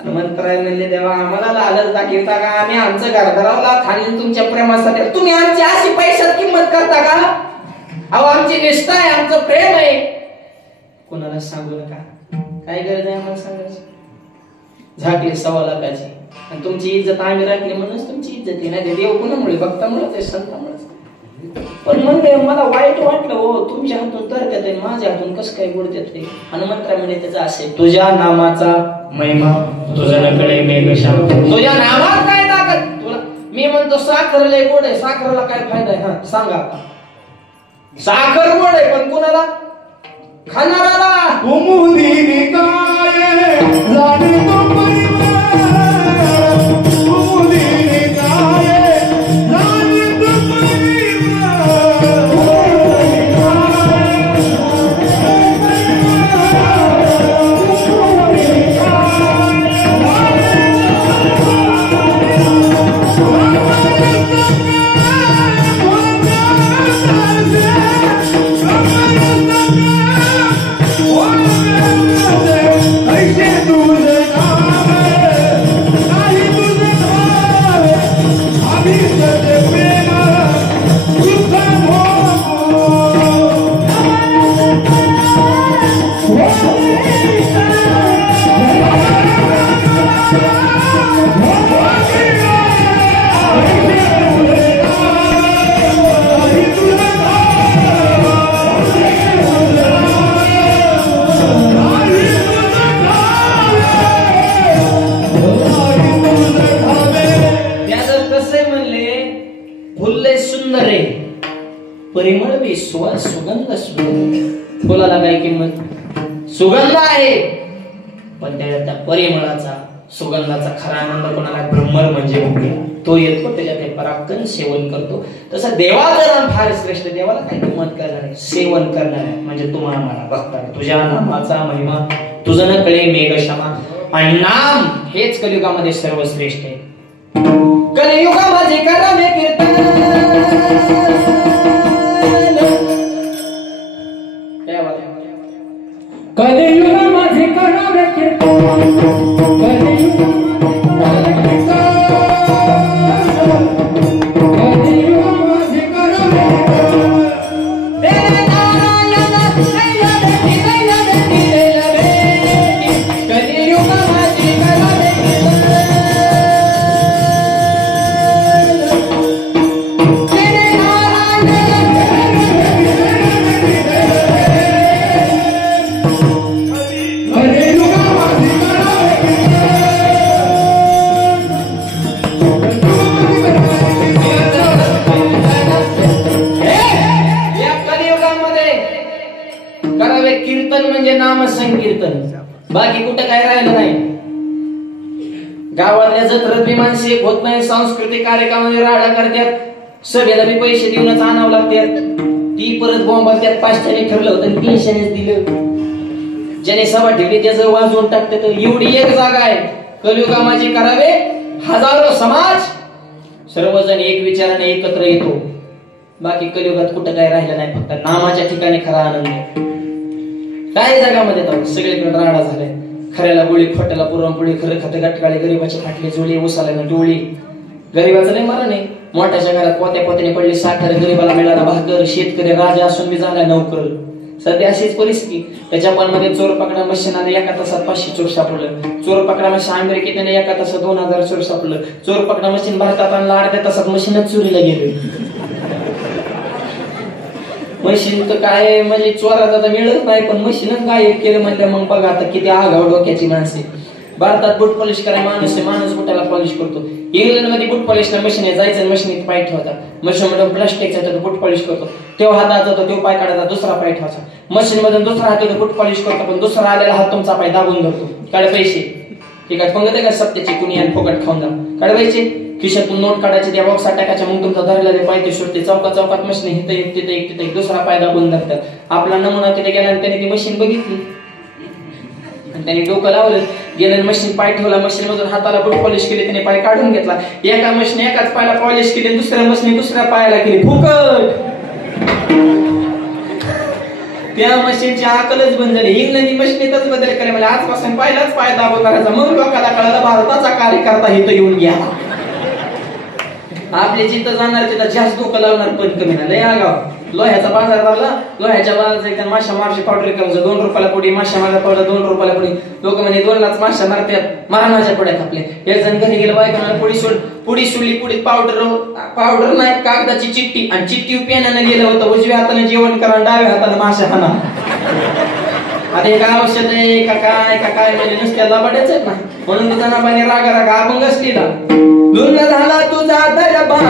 हनुमंतराय म्हणले देवा आम्हाला लालच दाखवता का? आम्ही आमचं घरघरावला खाली तुमच्या प्रेमासाठी. तुम्ही आमची अशी पैशात किंमत करता का? अहो आमची निष्ठा आहे, आमचं प्रेम आहे. कोणाला सांगू नका. काय गरज आहे आम्हाला सांगायची? झाकली 1.25 लाखाची आणि तुमची इज्जत आम्ही राखली म्हणूनच तुमची इज्जत आहे. नाही देव कोणामुळे? भक्तामुळे, संतामुळे. पण म्हणले मला वाईट वाटलं हो, तुमच्या हातून तरत्यात आहे, माझ्या हातून कसं काय गोडत्यात आहे. हनुमंतराय म्हणे त्याचं असे, तुझ्या नामाचा महिमा तुझ्या नकडे मेघश्याम. तुझ्या नामात काय ताकद. तुला मी म्हणतो साखर लय गोड आहे, साखरला काय फायदा आहे. हा सांगा. साखर गोड आहे पण कुणाला? खाणाराला. कुमुदिनी काय जाणे तो परिवार, कुमुदिनी काय जाणे तो परिमळ बी सुगंध सुगंध. फुलाला काय किंमत? सुगंध आहे, पण त्या परिमळाचा सुगंधाचा खरा आनंद कोणाला? ब्रह्मर म्हणजे मुख्य तो येतो, त्याच्यात ते पराक्रम सेवन करतो. तसं देवाचं नाम फार श्रेष्ठ. देवाला काय किंमत करणार आहे? सेवन करणार आहे म्हणजे तुम्हाला मला बघता. तुझ्या नामाचा महिमा तुझं न कळे मेघश्यामा. आणि नाम हेच कलियुगामध्ये सर्वश्रेष्ठ आहे. कलियुगामध्ये करावे कीर्तन, कलियुगामध्ये करावे कीर्तन म्हणजे नाम संकीर्तन. बाकी कुठं काय राहिलं नाही. गावातल्या जत्रेत बी माणसे एक होत नाही. सांस्कृतिक कार्यक्रमामध्ये राडा करतात, सभेला बी पैसे देऊनच आणावं लागतात. ती परत बोंबालतात. पाचशेने ठरलं होतं 300नेच दिलं. ज्याने सभा ठेवली त्याचं वाजवून टाकतात. एवढी एक जागा आहे. कलियुगामध्ये करावे हजारो समाज, सर्वजण एक विचाराने एकत्र येतो. बाकी कलियुगात कुठं काय राहिलं नाही. फक्त नामाच्या ठिकाणी खरा आनंद आहे. काय जगामध्ये सगळीकडे राडा झालाय. खऱ्याला गोळी, खोट्याला पुरणपोळी, खरं खाते गटकाळी, गरीबाचे फाटले जोळी, उसाला डोळी. गरीबाचं नाही मरण आहे. मोठ्याच्या घरात पोत्या पोत्याने पडली साखर, गरीबाला मिळाला भाकर. शेतकरी राजा असून बी झाला नोकर. सध्या अशीच परिस्थिती. जपानमध्ये चोर पकडा मशीनाने एका तासात 500 चोर सापडलं. चोर पकडा मशीन अमेरिकेने एका तासात 2000 चोर सापडलं. चोर पकडा मशीन भारतात आणला, अर्ध्या तासात मशीनच चोरीला गेले. मशीन तर काय म्हणजे चोराचा तर मिळत नाही, पण मशीनच गायब केलं म्हणजे मग बघा आता किती आगाव डोक्याची माणसे. भारतात बूट पॉलिश करायला माणूस आहे, माणूस बुटाला पॉलिश करतो. इंग्लंड मध्ये बूट पॉलिशला मशीन आहे. जायचं मशीनीत पाय ठेवतात. मशीन मध्ये प्लास्टिकचा बूट पॉलिश करतो. तेव्हा हातात जातो, तो पाय काढायचा, दुसरा पाय ठेवायचा. मशीन मधून दुसरा हात बूट पॉलिश करतो, पण दुसरा आलेला हात तुमचा पाय दाबून धरतो. काढ पैसे. ठीक आहे, पंगत आहे का सत्याची कुणी आणि फुकट खाऊन जा. काढवायचे, खिशातून नोट काढायचे, त्या बॉक्सात टाकायच्या. मग तुमचा धरलेला पाय ते शोधते. चौकात चौकात मशीन हिथे एक तिथे एक तिथे एक दुसरा पाय दाबून धरतात. आपला नमुना तिथे गेला आणि त्याने ती मशीन बघितली आणि त्याने डोकं लावलं. गेलं मशीन पाय ठेवला. मशीन मधून हाताला बूट पॉलिश केली, त्याने पाय काढून घेतला. एका मशीन एकाच पायाला पॉलिश केली, दुसऱ्या मशीन दुसऱ्या पायाला केली. फुकट. त्या मशीनची अकलच बंद झाली. इंग्लंडी मशीनीतच बदल केले. म्हणजे आजपासून पाहिलाच पाय दाबून करायचा. मग लोकांना कळालं भारताचा कार्यकर्ता इथं येऊन घ्या. आपले जिथं जाणार तिथं जास्त डोकं लावणार पण कमी ना. लय आगाव. लोह्याचा बाजार झाला. लोह्याच्या बाजारात एक माशा मारशी पावडर करायचं 2 रुपयाला पुडी. माशा मारा पावडर 2 रुपयाला पुडी. लोक म्हणे 2 लाच माशा मारतात, मारणाच्या पुड्यात आपले. एक जण घरी गेलं, बायकांना पुडी सोडली. पुडीत पावडर नाही, कागदाची चिठ्ठी, आणि चिठ्ठी पेनाने लिहिलं होतं उजव्या हाताने जेवण करा, डाव्या हाताने माशा हाना. आता हे काय औषध आहे का काय म्हणजे नुसत्या लबाड्याच ना. म्हणून तुझा नापाने रागा अभंगच लिहिला. धुंद झाला तुझा दरबार,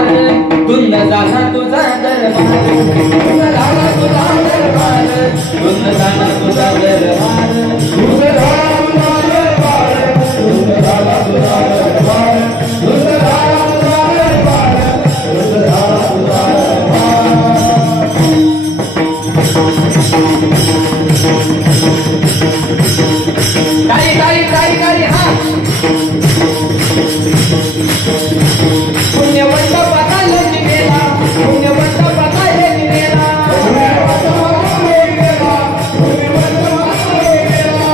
धुंद झाला तुझा दरबार, धुंद झाला तुझा दरबार, धुंद झाला तुझा दरबार, धुंद झाला तुझा दरबार, धुंद झाला तुझा दरबार, धुंद झाला तुझा दरबार, धुंद झाला तुझा दरबार. हा पुण्यवंत पताले निघेला, पुण्यवंत पताले निघेला, पुण्यवंत पताले निघेला, पुण्यवंत पताले निघेला.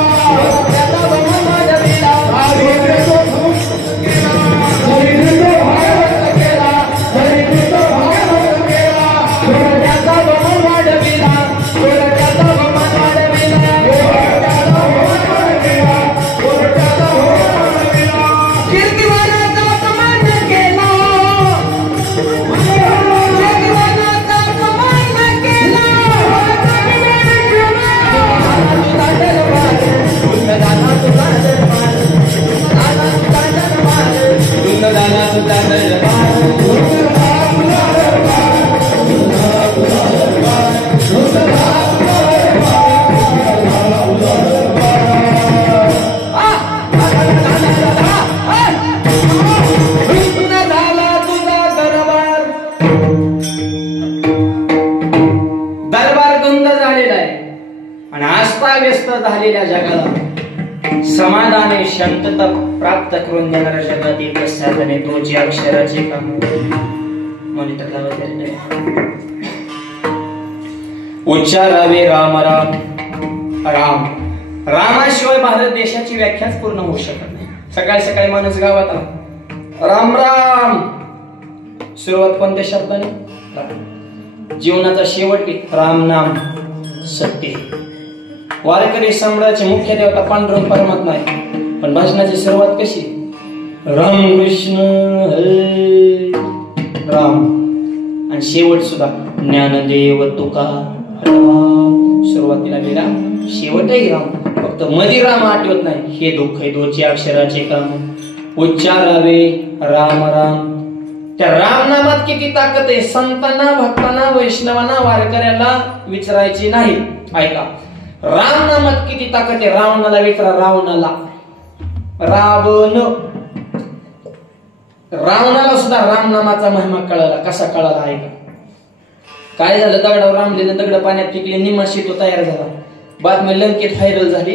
त्याचा बहमान दिला, दरिद्रतो भागवत केला, दरिद्रतो भागवत केला. त्याचा बहमान वाढविला, त्याचा बहमान वाढविला, त्याचा बहमान वाढविला, त्याचा बहमान वाढविला. कीर्तिवानाचा अपमान केला, कीर्तिवानाचा अपमान केला. तुझा दरबार, तुझा दाना तुझा दरबार, दाना तुझा दरबार, तुझा दाना तुझा दरबार, तुझा दाना तुझा दरबार, तुझा तुझा दरबार, तुझा तुझा व्यस्त झालेल्या जगाला समाधान शांतता प्राप्त करून देणाऱ्या जगातील साधने तोची अक्षराचे काम. मॉनिटर उच्चारावे राम राम राम. रामाशिवाय भारत देशाची व्याख्याच पूर्ण होऊ शकत नाही. सकाळी सकाळी माणूस गावात आला, राम राम. सुरुवात कोणत्या शब्दाने? जीवनाचा शेवट राम नाम सत्य. वारकरी सम्राटचे मुख्य देवता पांडुरंग परमात्मा आहे, पण भाषणाची सुरुवात कशी? राम कृष्ण हरे राम. आणि शेवट सुद्धा ज्ञानदेव तुका राम. सुरुवातीला मी राम, शेवटही राम. फक्त मध्ये राम आठवत नाही. हे दुःख आहे दोची अक्षराचे काम. उच्चारावे राम राम. त्या रामनामात किती ताकद आहे. संतांना, भक्तांना, वैष्णवांना, वारकऱ्याला विचारायची नाही. ऐका, रामनामात किती ताकद आहे. रावणाला विचारा, रावणाला. रावणाला सुद्धा रामनामाचा महिमा कळाला. कसा कळाला ऐका. काय झालं, दगडावर रामलीनं दगड पाण्यात फेकले, निमाशी तो तयार झाला. बातमी लंकेत व्हायरल झाली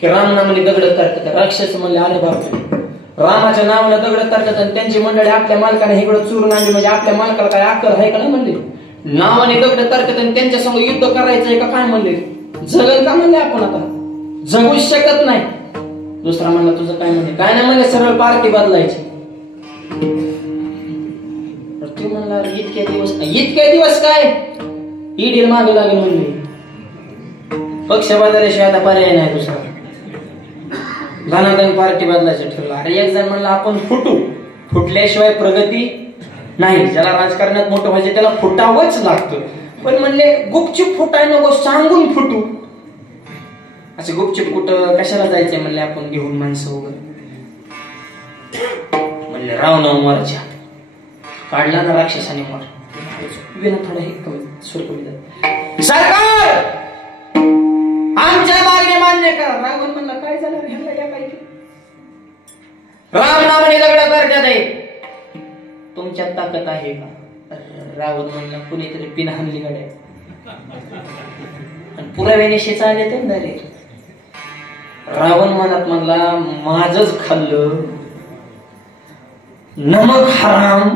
की रामनामाने दगड तरतात. राक्षस म्हणले, अरे बापरे, रामाच्या नावानं दगड तरतात आणि त्यांची मंडळी आपल्या मालकाने इकडं चुरून आणली, म्हणजे आपल्या मालकाला काय अक्कल आहे का नाही म्हणले. नावाने दगड तरतात आणि त्यांच्या समोर युद्ध करायचंय का काय म्हणले. जगल का म्हणले आपण आता, जगूच शकत नाही. दुसरा म्हणला, तुझं काय म्हणले. काय नाही म्हणले, सरळ पार्टी बदलायची. तू म्हणला, इतके दिवस काय ईडील मागे लागेल म्हणले. पक्ष बदलल्याशिवाय आता पर्याय नाही दुसरा. धनाधन पार्टी बदलायचं ठरलं. अरे एक जण म्हणला, आपण फुटल्याशिवाय प्रगती नाही. ज्याला राजकारणात मोठं व्हायचं त्याला फुटावंच लागतं. पण म्हणले गुपचूप फुटाय नको, सांगून फुटू. असे गुपचूप कुठं कशाला जायचंय म्हणले, आपण घेऊन माणसं वगैरे. म्हणले राव ना उमरच्या काढला ना राक्षसाने मार. थोडं हे कमी सुरू कमी. सरकार आमच्या मागणी मान्य करा. रावण म्हणला, काय झालं ह्याला या पाहिजे. राम नामाने दगडा करण्यात आहे, तुमच्यात ताकद आहे का. रावण म्हणला, कुणीतरी पिन हाणली गाड्या आणि पुराव्याने शेचा आले ते डायरेक्ट. रावण मनात म्हणला, माझच खाल्लं नमक हराम.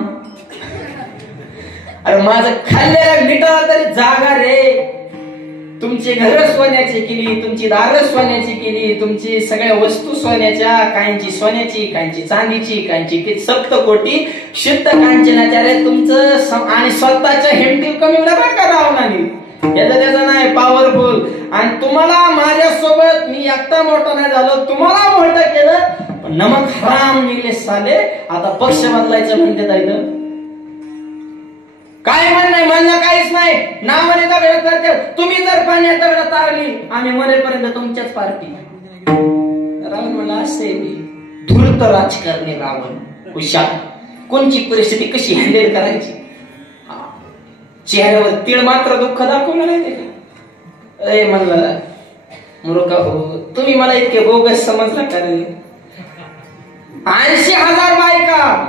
अरे माझं खाल्लेला मिटाला तरी जागा रे. तुमची घरं सोन्याची केली, तुमची दारं सोन्याची केली, तुमची सगळ्या वस्तू सोन्याच्या, काहींची सोन्याची, काहींची चांदीची, काहींची सप्तकोटी शुद्ध कांचनाच्या रे तुमचं, आणि स्वतःच्या हेमतील कमी नका करावं नाही. याचं त्याचं नाही पॉवरफुल. आणि तुम्हाला माझ्यासोबत मी एकटा मोठा नाही झालो, तुम्हाला मोठं केलं. नमक हराम निघले साले. आता पक्ष बदलायचं म्हणते ताईनं. काय म्हणणं काहीच नाही. नावाने दगड करते. तुम्ही जर पाण्यात दगड तारली आम्ही मरेपर्यंत तुमच्याच पार्टी. रावण म्हणला असे धूर्त राजकारणी रावण हुशार. कोणची परिस्थिती कशी हँडल करायची. चेहऱ्यावर तीळ मात्र दुःख दाखवलं नाही ते. अरे म्हणलं मूर्ख हो, तुम्ही मला इतके बोगस समजला का रे. 80,000 बायका,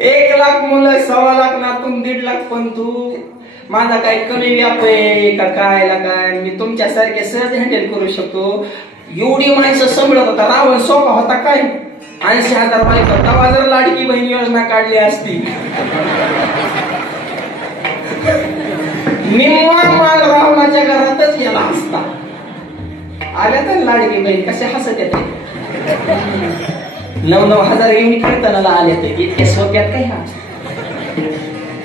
1 लाख मुलं, 1.25 लाख नातून, 1.5 लाख पण तू. माझा काय कमी व्याप आहे का काय काय. मी तुमच्यासारखे सहज हँडल करू शकतो. एवढी माणसं सांभाळत होता रावण. सोपा होता काय. 80,000 बायका. तेव्हा जर लाडकी बहीण योजना काढली असती निम्मा माल रावणाच्या घरातच गेला असता. आल्या तर लाडकी बहीण कसे हसत येते. 9,000 घेऊन कीर्तनाला आले तर इतक्या सोप्यात काय. हा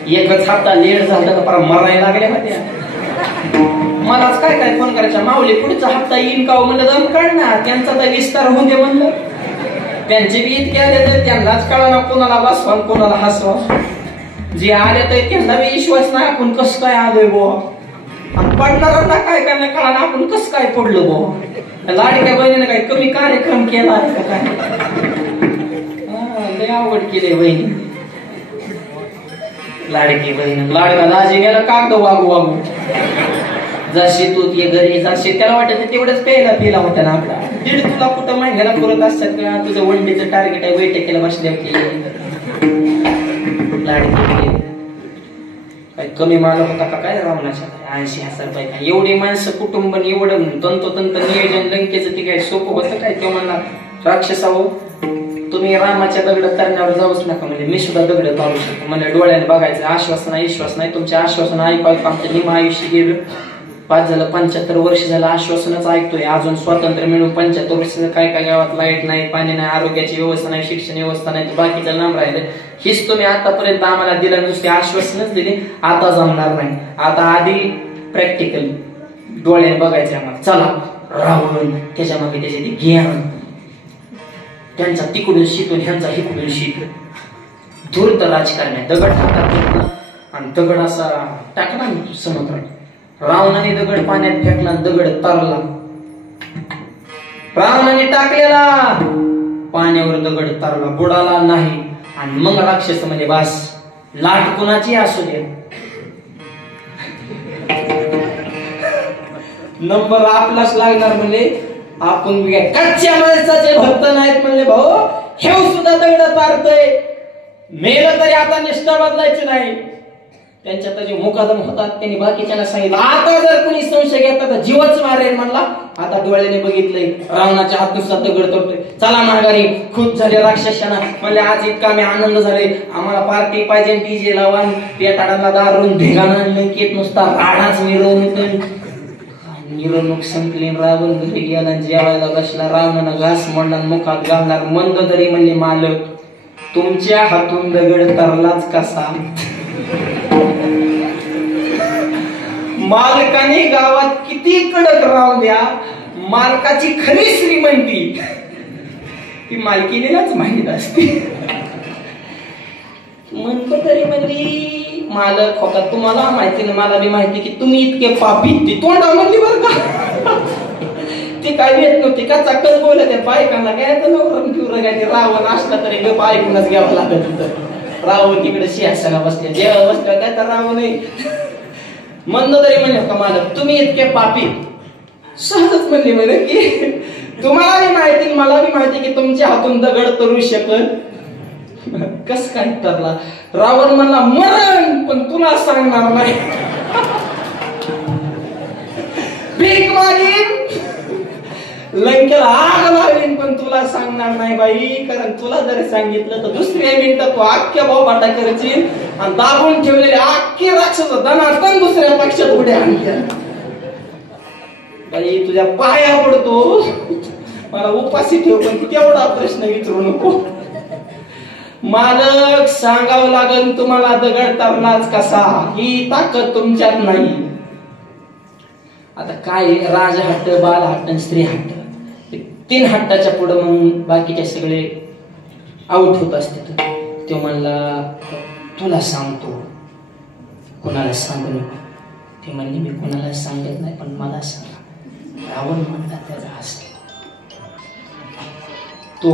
एकच हप्ता लेट झाला तर मरायला लागल्या होत्या. मलाच काय काय फोन करायचा. माऊली पुढचा हप्ता येईन का म्हणलं. जाऊन काढणार. त्यांचा तर विस्तार होऊन दे म्हणलं. त्यांचे बी इतके आले तर त्यांनाच कळा ना कोणाला बसवा कोणाला हसवा. जे आले तर त्यांना बी विश्वास नाही आपण कसं काय आलोय बुवा. पडणाऱ्यांना काय काय नाही कळा ना आपण कसं काय पडलो बुवा. लाडक्या बहिणीने काय कमी कार्यक्रम केला आहे का काय. लय आवड केली बहिणी. लाडकी बहीण लाडका दाजी गेला कागद वागू जशी तू ते घरी जाशी त्याला वाटत तेवढंच प्यायला पिला होता ना आपला. 1.5 तुला कुठं महिन्याला पुरत असतात का. तुझं वनडेचं टार्गेट आहे बैठकीला बसल्या लाडकी काय कमी माल होता का काय रावणाच्या. 80,000 बायका. एवढी माणसं कुटुंब एवढं तंतोतंत नियोजन लंकेचं ते काय सोपं होतं काय. तो म्हणला राक्षसाहो तुम्ही रामाच्या दगड तरण्यावर जाऊच नका. म्हणजे मी सुद्धा दगड तारू शकतो. म्हणजे डोळ्याने बघायचं. आश्वासन विश्वास नाही. तुमचे आश्वासन ऐकायचं आमचं निम आयुष्य गेलं. 75 वर्ष झालं आश्वासनच ऐकतोय. अजून स्वातंत्र्य मिळून 75 वर्ष काय काय गावात लाईट नाही, पाणी नाही, आरोग्याची व्यवस्था नाही, शिक्षण व्यवस्था नाही, बाकीचं लांब राहिलं. हीच तुम्ही आतापर्यंत आम्हाला दिलं. नुसते आश्वासनच दिले. आता जमणार नाही. आता आधी प्रॅक्टिकल डोळ्याने बघायचे आम्हाला. चला रावण त्याच्या मागे त्याचे ते ज्ञान. त्यांचा तिकडून शिकून ह्यांचा हिकडून शिक. धूर्त राजकारणी. दगड हातात घेतला आणि दगड असा टाकला समुद्रात. रावणाने दगड पाण्यात फेकला. दगड तरला. रावणाने टाकलेला पाण्यावर दगड तरला. बुडाला नाही. आणि मग राक्षस म्हणजे बास लाट कुणाची असू दे नंबर आपलाच लागणार. म्हणजे आपण कच्च्या माणसाचे भक्त नाहीत म्हणले भाऊ. हे सुद्धा दगड तारतोय. मेलं तरी आता निष्ठा बदलायची नाही. त्यांच्या जे मुकादम होतात त्यांनी बाकीच्यांना सांगितलं आता जर कोणी संशय घेतला तर जीवच मारेल म्हणला. आता डोळ्याने बघितलंय रावणाच्या हातनुसार दगड तोडतोय. चला माघारी. खुश झाले राक्षसांना. म्हणले आज इतका आम्ही आनंद झाले. आम्हाला पार्टी पाहिजे. डीजे लावून पेटाडांना दारून ढेगाना लंकेत नुसता राडाच मिरवणूक संपली. रावण घरी गेला. जेवायला बसला. रावणानं घास मोडला. मुखात घालणार. मंद तरी म्हणले मालक तुमच्या हातून दगड तरलाच कसा. मालकाने गावात किती कडक राहू द्या. मालकाची खरी श्रीमंती ती मालकीनेलाच माहित असते. म्हणतो तरी म्हणली मालक होता. तुम्हाला माहिती ना मला बी माहिती की तुम्ही इतके पापी. ती तोंडा म्हणली बर का. ती काय येत नव्हती का चाकच बोलत आहे. बायकांना काय तर नवरम किंवा काय. रावण असला तरी गप ऐकूनच घ्यावं लागत होतं. रावण तिकडे सिंहासनाला बसले. जेव्हा बसलं काय तर रावण नाही. म्हणलं तरी म्हणजे का मालक तुम्ही इतके पापी. सहजच म्हणली म्हणे की तुम्हाला बी माहिती मला बी माहिती की तुमच्या हातून दगड तरू शकत. कस काय तरला. रावण म्हणला मरण पण तुला सांगणार नाही. भीक मागीन लंकेला आग लावली पण तुला सांगणार नाही बाई, कारण तुला जर सांगितलं तर दुसऱ्या मिनिटात तू अख्ख्या भाऊभाटा करशील आणि दाबून ठेवलेले अख्खे राक्षस दनादन दुसऱ्या पक्षात उड्या आणल्या. बाई तुझ्या पाया पडतो, मला उपाशी ठेव पण तेवढा प्रश्न विचारू नको. मालक सांगावं लागेल तुम्हाला दगड तरलाच कसा, ही ताकद तुमच्यात नाही. आता काय राज हट्ट, बाल हट्ट, स्त्री हट्ट, 3 हट्टाच्या पुढे मग बाकीचे सगळे आउट होत असते. तो म्हणला तुला सांगतो, कोणाला सांगू नको. ते म्हणले मी कोणाला सांगत नाही पण मला सांगा. रावण म्हणला त्याचा हसला. तो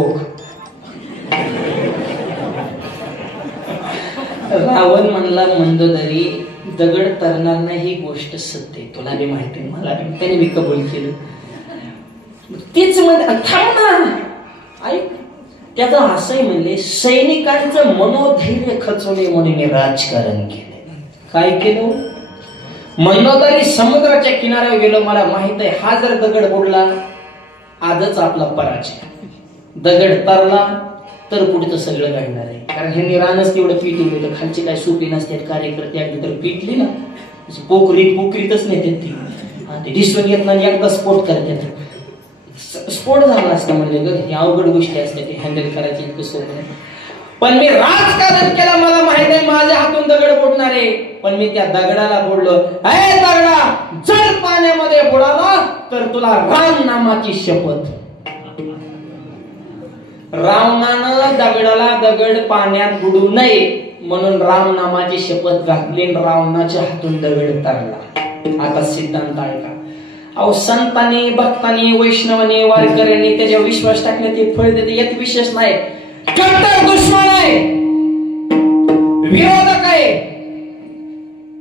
रावण म्हणला मंदोदरी दगड तरणार नाही ही गोष्ट सत्य आहे, तुला बी माहिती आहे मला बी. त्याने बी कबूल केलं. तेच थांब ना ऐक, त्याचं असंही म्हणले सैनिकांचं मनोधैर्य खचवणे म्हणून मी राजकारण केलं. काय केलं? मंदोदरी समुद्राच्या किनाऱ्यावर गेलो. मला माहित आहे हा जर दगड बुडला आजच आपला पराजय. दगड तरला तर पुढचं सगळं घडणार आहे. कारण ह्यांनी रानच तेवढं पीठ होतं, खालचे काय सोपी नसतात कार्यकर्ते. अगदी तर पिटली ना पोकरीतच नाही ते दिसून येत नाही, एकदा स्फोट करतात. स्फोट झाला असता म्हणजे ग अवघड गोष्टी असतात ते हँडल करायची इतकं सोपं नाही. पण मी राजकारण केलं, मला माहित आहे माझ्या हातून दगड बुडणार आहे. पण मी त्या दगडाला बोललो, अरे दगडा जर पाण्यामध्ये बुडाला तर तुला राम नामाची शपथ. रावणानं दगडाला दगड पाण्यात बुडू नये म्हणून राम नामाची शपथ घातली. रावणाच्या हातून दगड तरला. आता सिद्धांत ऐका. अहो संतांनी, भक्तांनी, वैष्णवांनी, वारकऱ्यांनी त्याच्यावर विश्वास टाकले ते फळ देते, यात विशेष नाही. कट्टर दुश्मन आहे, विरोधक आहे,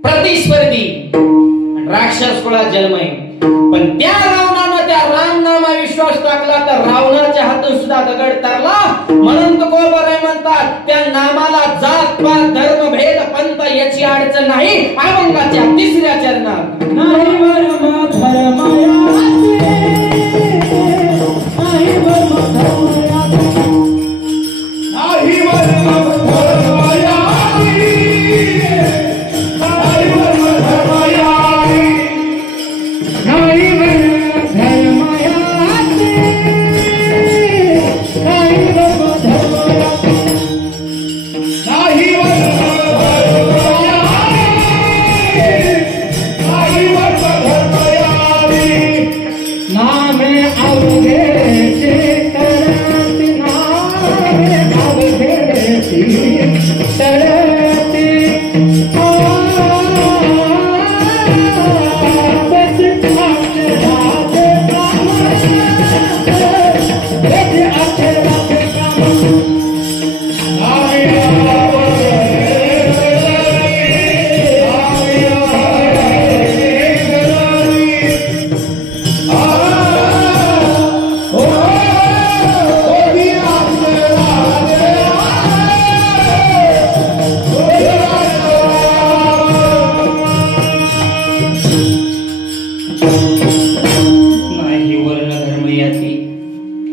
प्रतिस्पर्धी, राक्षस कुळात जन्म आहे. पण त्या रावणानं त्या राम नामा विश्वास टाकला तर रावणाच्या हातून सुद्धा दगड तरला. म्हणून तुकोबाराय म्हणतात त्या नामाला जात पात धर्म भेद पंथ याची अडचण नाही. अभंगाच्या 3ऱ्या चरणात नाही वर्म धर्मयाचे, नाही वर्म धर्मयाचे, नाही वर्म धर्मयाचे, नाही वर्म धर्मयाचे, नाही वर्म धर्मयाचे, नाही वर्म धर्मयाचे, नाही वर्म नामे अवघेचे तरते, नामे अवघेचे तरते,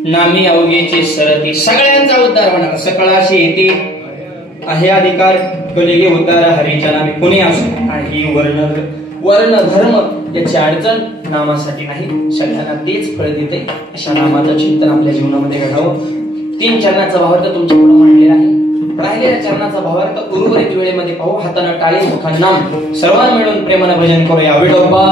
नामी अवघेचे सरती. सगळ्यांचा उद्धार होणार. सकळाशी येते आहे अधिकार, कलिगे उद्धार हरीच्या नामी कोणी असो. आणि वर्ण धर्म याची अडचण नामासाठी नाही. सगळ्यांना तेच फळ देते. अशा नामाचं चिंतन आपल्या जीवनामध्ये घडावं. 3 चरणाचा भावार्थ तुमच्या पुढे मांडलेला आहे. राहिलेल्या चरणाचा भावार्थ उर्वरित वेळेमध्ये पाहू. हातानं टाळी, मुखानं नाम, सर्वांना मिळून प्रेमानं भजन करूया. विठोबा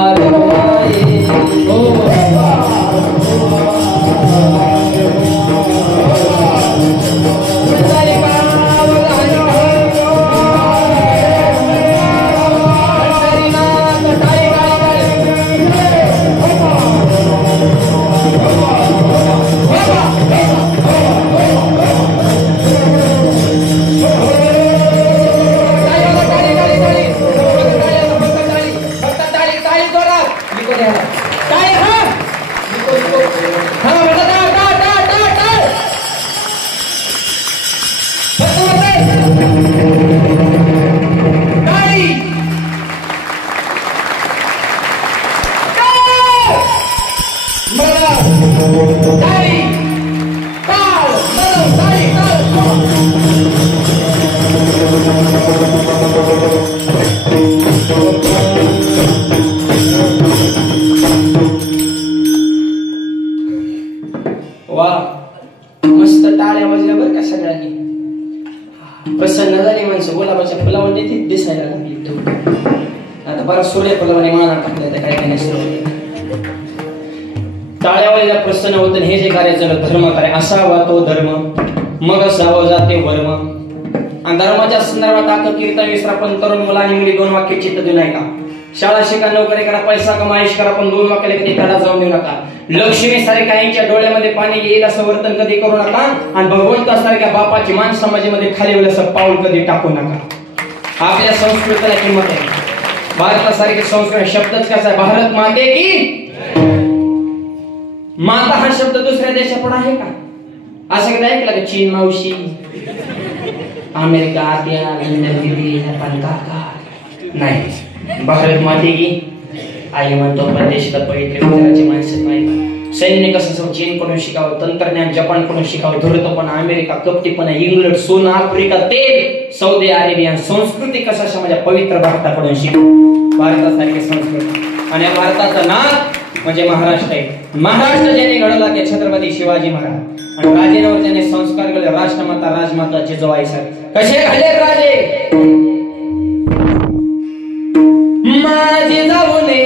ताली ताल ताली वा मस्त टाळ्या वाजल्या बरं का सगळ्यांनी. प्रसन्न झाली माणसं गुलाबाच्या फुलावरती ती दिसायला लागली. आता बराच सूर्यफुलावाने माना टाकल्या त्या काही काही सुरू टाळ्या वाजल्या प्रसन्न होत. हे जे कार्य झालं धर्म कार्य असावा तो धर्म मग असावं जाते वर्म. आणि धर्माच्या संदर्भात आता कीर्तन विसरा पण तरुण मुलांनी मुली 2 वाक्य चित्त देऊ नका. शाळा शिका नोकरी करा पैसा कमाईश करा पण 2 वाक्याला कधी त्याला जाऊन देऊ नका. लक्ष्मी सारख्या आईच्या डोळ्यामध्ये पाणी येईल असं वर्तन कधी करू नका. आणि भगवंतासारख्या बापाची मान समाजामध्ये खाली होईल असं पाऊल कधी टाकू नका. आपल्या संस्कृतीला किंमत आहे. भारतासारखी संस्कृती शब्दच कसा आहे भारत माते की माता हा शब्द दुसऱ्या देशापुढे आहे का? असं कधी ऐकलं का चीन मावशी अमेरिका आत्या लंडन दिल्ली जपान काका नाही. भारत माते की आई म्हणतो परदेशात पवित्र विचाराची माणसं नाही. सैन्य कसं चीन कडून शिकावं तंत्रज्ञान जपान कडून शिकावं धुरतपणा अमेरिका कपटीपणा इंग्लंड सोनं आफ्रिका तेल सौदी अरेबिया संस्कृती कशा माझ्या पवित्र भारताकडून शिकावं. भारतासारखी संस्कृती आणि भारताचं नाक म्हणजे महाराष्ट्र आहे. महाराष्ट्र ज्याने घडवला ते छत्रपती शिवाजी महाराज आणि राजेंवर ज्याने संस्कार केले राष्ट्रमाता राजमाता जिजाबाई साहेब. कसे घडले राजे माझी जाऊने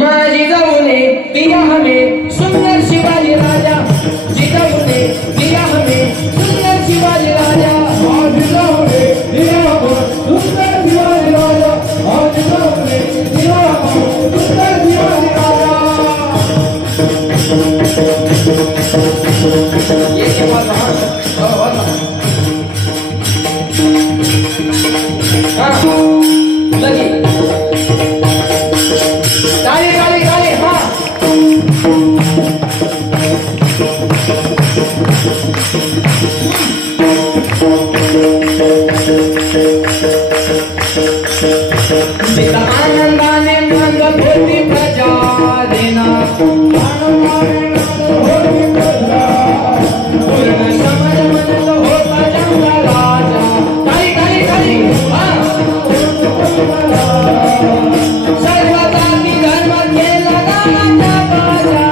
माझी जाऊने दिया हमें सुंदर शिवाजी राजा जिजाऊने दिया हमें सुंदर शिवाजी राजा. माझी जाऊने दिया हमें सुंदर शिवाजी राजा. माझी जाऊने दिया हमें सुंदर शिवाजी राजा. ये क्या बात है? लगी ताली ताली ताली हाँ आनंदाने मंद होती प्रजा देना पूर्ण समर मनत होता जंगा राजा. ताली ताली ताली सर्वजाती धर्म केला गाण्याचा बाजा.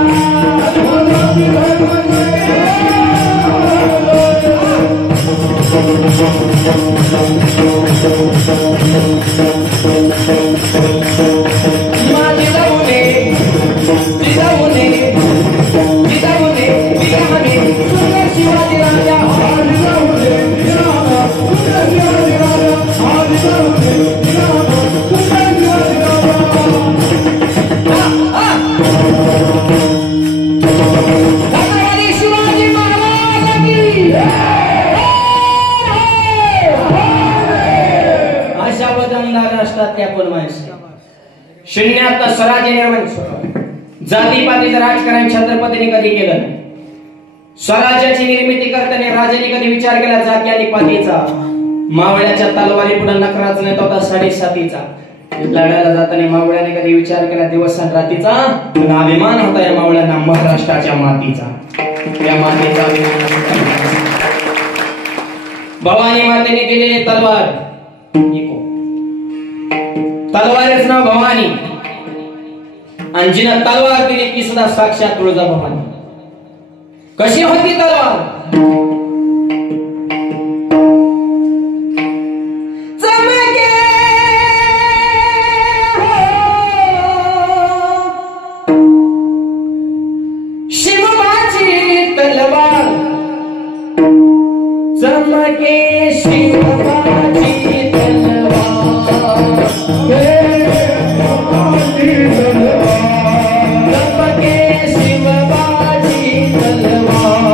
माझी जाऊने जिजाऊने जिजाऊने दिया हमें सुंदर शिवाजी राजा. माझी जाऊने दिया हमें सुंदर शिवाजी राजा. माझी जाऊने दिया हमें सुंदर शिवाजी राजा. छत्रपती शिवाजी महाराज की अशा बदलणाऱ्या राष्ट्रात आपण माणसं शून्यात स्वराज्य निर्माण जातीपातीचं राजकारण छत्रपतीने कधी केलं नाही. स्वराज्याची निर्मिती करताना राजाने कधी विचार केला जाती आणि पातीचा. मावळ्याच्या तलवारी पुढे नखराच नेत होता 7.5 लढायला जाताना मावळ्याने कधी विचार केला दिवस आणि रात्रीचा. अभिमान होता या मावळ्यांना महाराष्ट्राच्या मातीचा. या मातीचा भवानी मातेने दिलेली तलवार तलवारच नाव भवानी आणि जिनं तलवार दिली ती सुद्धा साक्षात तुळजाभवानी. कशी होती तलवार? शिवबाची तलवार चमके शिवबाची तलवार चमके शिवबाची तलवार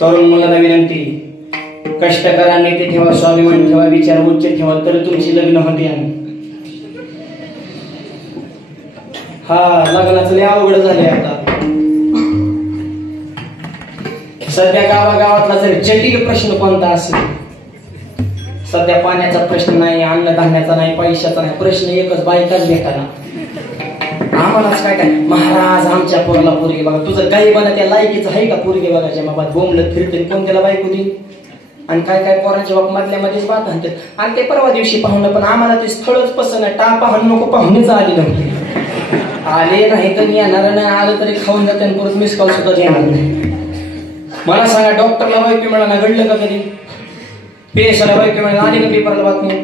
तरुण मुलांना विनंती, कष्टकरा नेते ठेवा, स्वाभिमान ठेवा, विचार उच्च ठेवा, तर तुमची लग्न होते. हा लग्नाचं लय अवघड झाले आता. सध्या गावागावातला जर जटिल प्रश्न कोणता असेल, सध्या पाण्याचा प्रश्न नाही, अन्नधान्याचा नाही, पैशाचा नाही, प्रश्न एकच, बायकाच भेटाना. आम्हालाच काय काय महाराज आमच्या पोराला पोरगी बघा. तुझं काही बना त्या लायकीचं आहे का पोरगी बघायच्या? बाबा बोंबलत फिरते, कोण त्याला बायको देईल? आणि काय काय पोरांच्या बाप मधल्यामध्येच बात आणतात. आणि ते परवा दिवशी पाहुणं, पण आम्हाला ते स्थळच पसंत नाही. टाळ पाहणं नको, पाहुणेच आले नव्हते. आले नाही तर येणार नाही, आलं तरी खाऊन जाते आणि परत मिस कॉल सुद्धा येणार नाही. मला सांगा, डॉक्टरला बायको मिळाला घडलं का कधी? पेशला बायको मिळाला आली का पेपरला बातमी?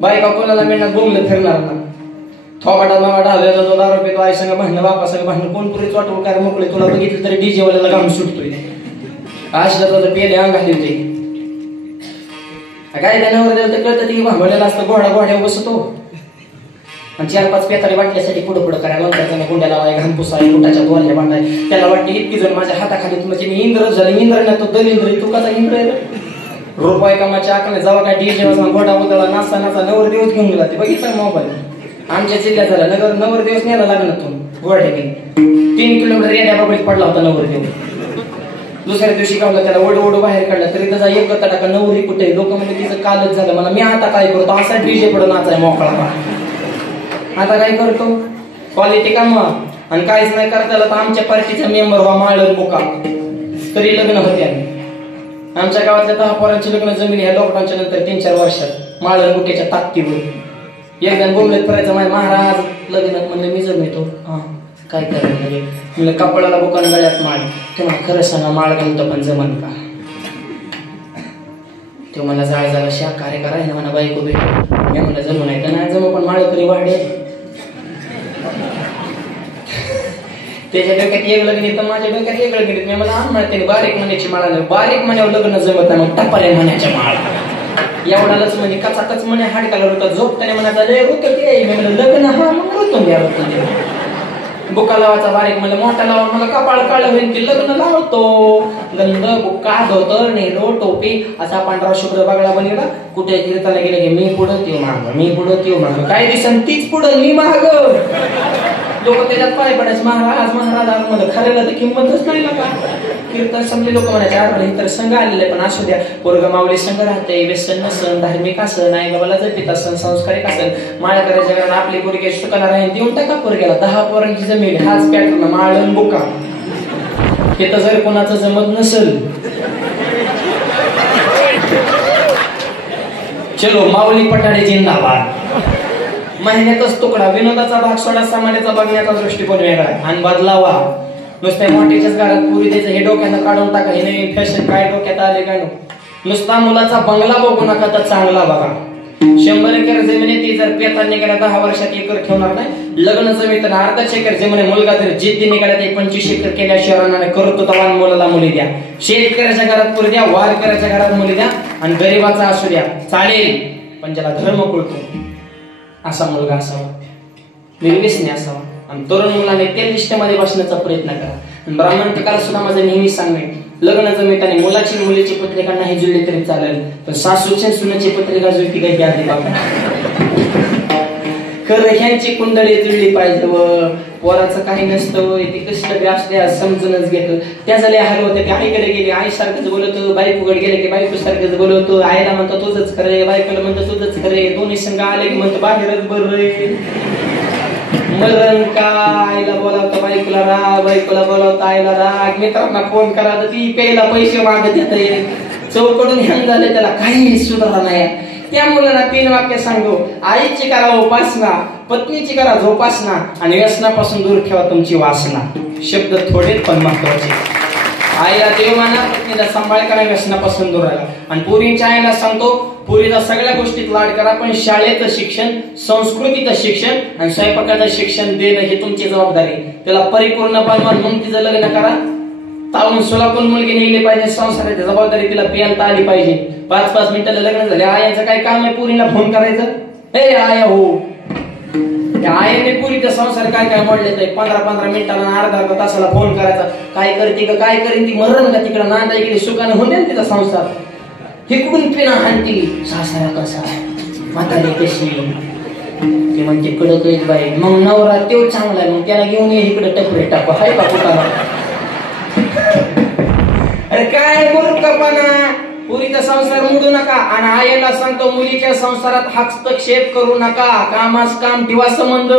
बायका कोणाला मिळणार? बोंबलत फिरणार ना. थोबाटा मावाटा हव्याचा तो दारू पितो, आई संग भांडणं, बापा संग भांडणं, कोण पुरीच वाटवं काय मोकळे. तुला बघितलं तरी डीजे वाल्याला घाम सुटतोय. आशला तुझं पेले अंग घाली होते काय? त्या नवऱ्याला तर कळतं की भांबळलेला असतं, घोडा घोड्यावर बसतो आणि 4-5 पेतारी वाटण्यासाठी पुढं पुढं करायला म्हणतात. गुंड्याला वाय, घाम पुसाय, कुटाच्या दोरल्या बांधाय. त्याला वाटते इतकी जण माझ्या हाताखाली, म्हणजे मी इंद्र झाले. इंद्र ना तो दलिंद्र, तू कसा इंद्र आहे? रुपये कामाच्या आकडे जेव्हा काय डीजे वाजवा, घोडा उदळा, नाचा नाचा, नवर दिवस घेऊन गेला. ते बघितलं मोबाईल आमच्या जिल्ह्यात झाला. नवर दिवस न्यायला लागणार घोड्या घेऊन 3 किलोमीटर रेड्या बाबळीत पडला होता नवर दिवस. दुसऱ्या दिवशी काढला, त्याला ओढ ओढ बाहेर काढला, तरी त्याचा एक टाका नवरी कुठे. लोक म्हणजे तिचं कालच झालं. मला मी आता काय करतो, असा डीजे पडून नाचाय मोकळा. आता काय करतो, क्वालिटी काम आणि काहीच नाही करता आलं तर आमच्या पार्टीचा मेंबर व्हा, माळण बुका, तरी लग्न होते. आमच्या गावातल्या 10 पोरांची लग्न जमिनी ह्या लॉकडाऊनच्या नंतर 3-4 वर्षात माळण बुक्याच्या ताकदीवर. एक जण बोंबलत करायचं, महाराज लग्नात म्हणलं मी जमितो. हा काय करायला म्हणलं, कपडाला बुकान गळ्यात माळ. ते मला खरं सांगा, माळ घालतो पण जमन का? ते मला जाळ शाकाहारी करायला म्हणा बायको भेट. मी म्हणलं जमू नाही तर नाही जमू, पण माळ तरी वाढे. त्याच्या डोक्यात एक लग्न येतं, माझ्या डोक्यात एक लग्न येत. मी मला म्हणते बारीक म्हणायची माळा नाही, बारीक म्हण्यावर लग्न जमत नाही, मग टपाले म्हणायच्या माळा. एवढाच म्हणे कचाकच म्हणे हाडकाला होता, झोपताना म्हणायचा लय होत ते. मी म्हणलं लग्न हा मग होतो द्या बुका लावायचा बारीक, म्हणलं मोठा लावा, मला कपाळ काळ होईल की लग्न लावतो. गंध बुक्का धोतर नेलो टोपी असा पांढरा शुभ्र बागळा बनेला. कुठे कीर्तनाला गेलं की मी पुढं त्यो माग, मी पुढं त्यो माग. काय दिसन तीच पुढं मी माग. लोक त्याच्यात पाय पडायचे, महाराज महाराज. म्हणलं खरेला तर किंमतच नाही का? कीर्तन संपले, लोक म्हणायचे अरे तर संघ आलेले, पण असू द्या, पोरग माऊली संघ राहते, व्यसन नसन, धार्मिक असन, आई बाबाला जपित असन, संस्कारिक असन. माळ्या करायच्या कारण आपली पोरगी सुकाला राहील, देऊन टाका पोरग्याला. 10 पोरांची जमीन, हाच पॅटर्न माळण बुका. हे तर जर कोणाचं जमत नसेल, चलो माऊली पठाडे जिंदाबाद. महिन्यातच तुकडा. विनोदाचा भाग सोडा, सामान्याचा बघण्याचा दृष्टिकोन वेगळा आणि बदलावा. नुसत्या मोठ्याच्याच घरात पुरी द्यायचं हे डोक्यानं काढून टाका. हे नवीन फॅशन काय डोक्यात आले काय नको. नुसता मुलाचा बंगला बघू नका, तर चांगला बघा. 100 एकर जमिनी ती जर पेता निघाल्या 10 वर्षात एकर ठेवणार नाही. लग्न जमीन तर 1/2 एकर जमीन मुलगा जर जिद्दी निघाल्या ते 25 एकर केल्या शहराने करतो तवान मुलाला मुली द्या. शेतकऱ्याच्या घरात पुरी द्या, वारकऱ्याच्या घरात मुली द्या आणि गरीबाचा असू द्या चालेल, पण ज्याला धर्म कळतो असा मुलगा असावा, निर्व्यसनी असावा. आणि तरुण मुलाने त्या लिस्टमध्ये बसण्याचा प्रयत्न करा. ब्राह्मण प्रकार सुद्धा माझं नेहमी सांगणे, लग्न जमीत आणि मुलाची मुलीची पत्रिका नाही जुळली तरी चालेल, पण सासूच्या सुनेची पत्रिका जुळती काही द्यावी बाबा. खरं ह्यांची कुंडली जुळली पाहिजे. व पोराचं काही नसतं, ते कष्ट असते समजूनच घेतो. त्याचा लय हाल होते. आईकडे गेले आई सारखंच बोलवतो, बायकोकडे गेले की बायको सारखंच बोलवतो. आईला म्हणतो तुझंच खरे, बायकोला म्हणतो तुझंच खरे. दोन्ही संघ आले की म्हणतो बाहेरच बरं. मरण का आईला बोलावता बायकोला राग, बायकोला बोलावता आईला राग. मित्रांना फोन करा तर ती प्यायला पैसे मागत येते. चौकडून ह्यान झाले, त्याला काही सुधारणा नाही. त्या मुलांना 3 वाक्य सांगतो. आईची करा उपासना, पत्नीची करा जोपासना आणि व्यसनापासून दूर ठेवा तुमची वासना. शब्द थोडे पण महत्वाचे. आईला देव माना, पत्नीला सांभाळ करा, व्यसनापासून दूर राहा. आणि पोरींच्या आईला सांगतो, पोरीला सगळ्या गोष्टीत लाड करा, पण शाळेचं शिक्षण, संस्कृतीचं शिक्षण आणि स्वयंपाकाचं शिक्षण देणं ही तुमची जबाबदारी. त्याला परिपूर्ण बनवा, मग तिचं लग्न करा. तावून सुलापून मुलगी निघली पाहिजे, संसाराची जबाबदारी तिला पेलता आली पाहिजे. 5-5 मिनिटाला लग्न झाले, आयाचं काय काम आहे पोरीला फोन करायचं, ए आया हो त्या आईने पुरीचा संसार काय काय मोडले ते 15-15 मिनिटाला अर्धा तासाला फोन करायचा, काय करते का काय करीन ती, मरण का तिकडे नांदा गेली सुखाने होते ना तिचा संसार. हिकडून पिना हाणती, सासरा कसा म्हातारी कशी, ते म्हणते कडक एक बाई. मग नवरा तेव चांगला आहे, मग त्याला घेऊन ये इकडे टपरे टाकू हाय का कुठाला. अरे काय मूर्खपणा. पुरीचा संसार मोडू नका. आणि आईला सांगतो मुलीच्या संसारात हस्तक्षेप करू नका. कामास काम ठेवा संबंध.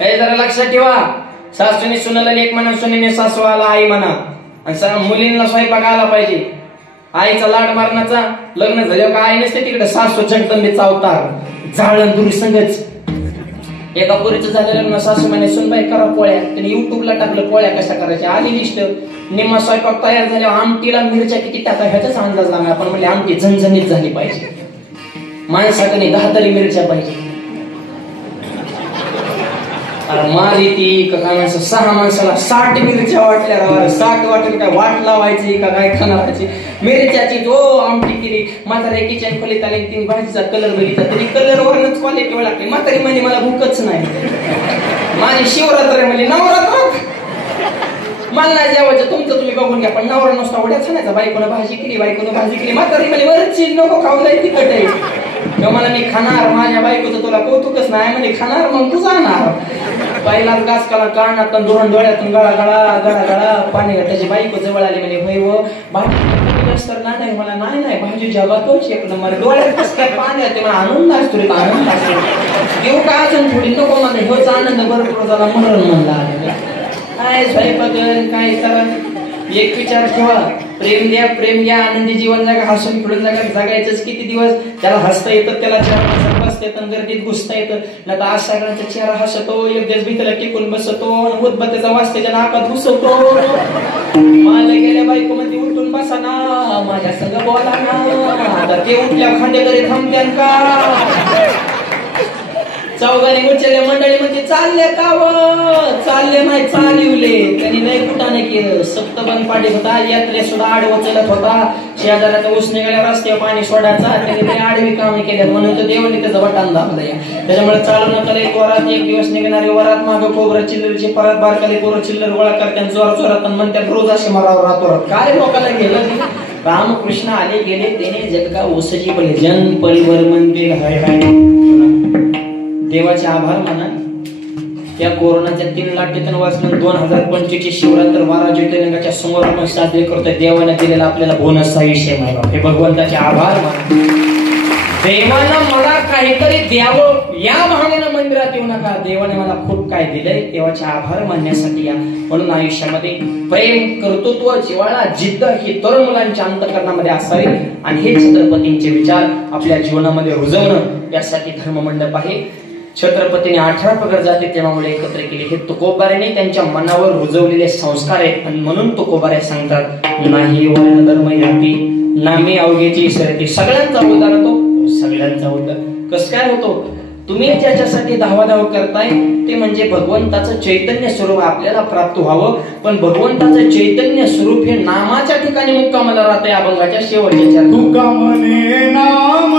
हे जरा लक्षात ठेवा. सासूने सुनाला लेक म्हणा, सुनेने सासूला आई म्हणा. आणि मुलींना स्वयंपाक आला पाहिजे. आईचा लाड मारण्याचा लग्न झाल्यावर का आई नसते तिकडे सासू जगदंबेचा अवतार झाडण दुरी संगच. एका पुरीचं झालं लग्न, सासू म्हणे सुनबाई करा पोळ्या. त्याने युट्यूबला टाकलं पोळ्या कशा करायच्या, आली लिस्ट. निम्मा स्वयंपाक तयार झाल्यावर आमटीला मिरच्या किती टाका ह्याचाच अंदाज लागला. आपण म्हणले आमटी झणझणीत झाली पाहिजे, माणसाकडे 10 तरी मिरच्या पाहिजे. अरे मारी ती का काय माणसं 6 माणसाला 60 मिरच्या वाटल्या. 60 वाटून काय वाट लावायची का काय खाणाराची मिरच्याची जो आमटी केली. म्हातारे किचन खोलीत आले, तिने भाजीचा कलर बघितला तरी कलर वरच क्वालिटी ओळखली. म्हातारी म्हणजे मला भूकच नाही. माझी शिवरात्र म्हणजे नवरात्र मला नाही जेवायचं, तुमचं तुम्ही बघून घ्या. पण नवरा नुसता उड्या छानायचा, बायकोनं भाजी केली, बायकोनं भाजी केली. म्हातारी म्हणजे वरची नको खाऊ जाईल तिखट आहे. मला मी खाणार, माझ्या बायकोचं तुला कौतुकच नाही म्हणजे खाणार, मग तू जाणार. पहिलाच गास काला कानात दोन डोळ्यातून गळा गळा गळा गळा पाणी त्याची बायको जवळ आली म्हणजे होय व भाजी तर नाही मला नाही भाजी जगातोच एक नंबर. डोळ्यात कसं काय पाणी येते मला आनंद असतो रे, आनंद असतो. घेऊ का अजून थोडी नको मला हेच आनंद भरपूर झाला म्हणून म्हणला. काय स्वयंपाक काय करा. एक विचार ठेवा, प्रेम द्या, आनंदी जीवन जगा, हसून खेळून जगायचंच किती दिवस. त्याला हसता येतं, त्याला चेहरा बसता येतं, गर्दीत घुसता येतं. नाही तर आज सगळ्यांचा चेहरा हसतो, एक दिवस भीतीला टिकून बसतो, उदबत्तीचा वास त्याच्या नाकात घुसवतो. मला गेल्या बायको मध्ये उठून बसा ना, माझ्या संग बोला ना. आता ते उठल्या खांडेकरी थांबत्यान का. चौघाने उचलले मंडळी म्हणजे चालले का व चालले नाही चालिवले. त्यांनी नाही कुठाने केलं. सप्तबंध पाठी होता, यात्रे सुद्धा आडवं चलत होता. शेजाऱ्याचा ऊस निघाल्या रस्त्यावर पाणी सोडायचा. त्यांनी आडवी कामे केल्या म्हणून तर देवाने त्याचा बटान दाबलंय. त्याच्यामुळे चालू नका एक वरात एक दिवस निघणारे वरात मागं खोबरं चिल्लरची परत बारकाले पोरं चिल्लर गोळा करतात जोरात जोरात आणि म्हणतात रोज असे मारावर राहतो. काय लोकांना गेलं. रामकृष्ण आले गेले त्याने जगका ओसची पडले जन परिवर म्हणतील हाय हाय. देवाचे आभार माना. या कोरोनाच्या 3 लाटेतून वाचून 2025 शिवरात्र 12 ज्योतिर्लिंगाच्या समोर आपण साजरे करतोय. देवाने दिलेला आपल्याला बोनसचा विषय नाही. हे भगवंताचे आभार माना. देवानं मला काहीतरी द्यावं या भावनेनं मंदिरात येऊ नका. देवाने मला खूप काय दिलंय, देवाचे आभार मानण्यासाठी या. म्हणून आयुष्यामध्ये प्रेम, कर्तृत्व, जिव्हाळा, जिद्द ही तरुण मुलांच्या अंतःकरणामध्ये असावी. आणि हे छत्रपतींचे विचार आपल्या जीवनामध्ये रुजवणं यासाठी धर्ममंडप आहे. छत्रपतीने 18 पगड जाती तेव्हामुळे एकत्र केले. हे तुकोबाऱ्याने त्यांच्या मनावर रुजवलेले संस्कार आहेत. आणि म्हणून तुकोबाऱ्या सांगतात नाही वर्ण धर्म याती नामी अवघेची सरती. सगळ्यांचा उद्धार होतो, सगळ्यांचा उद्धार कसं काय होतो. तुम्ही ज्याच्यासाठी धावाधाव करताय ते म्हणजे भगवंताचं चैतन्य स्वरूप आपल्याला प्राप्त व्हावं. पण भगवंताचं चैतन्य स्वरूप हे नामाच्या ठिकाणी मुक्कामाला राहतंय. अभंगाच्या शेवटच्या तुका म्हणे नाम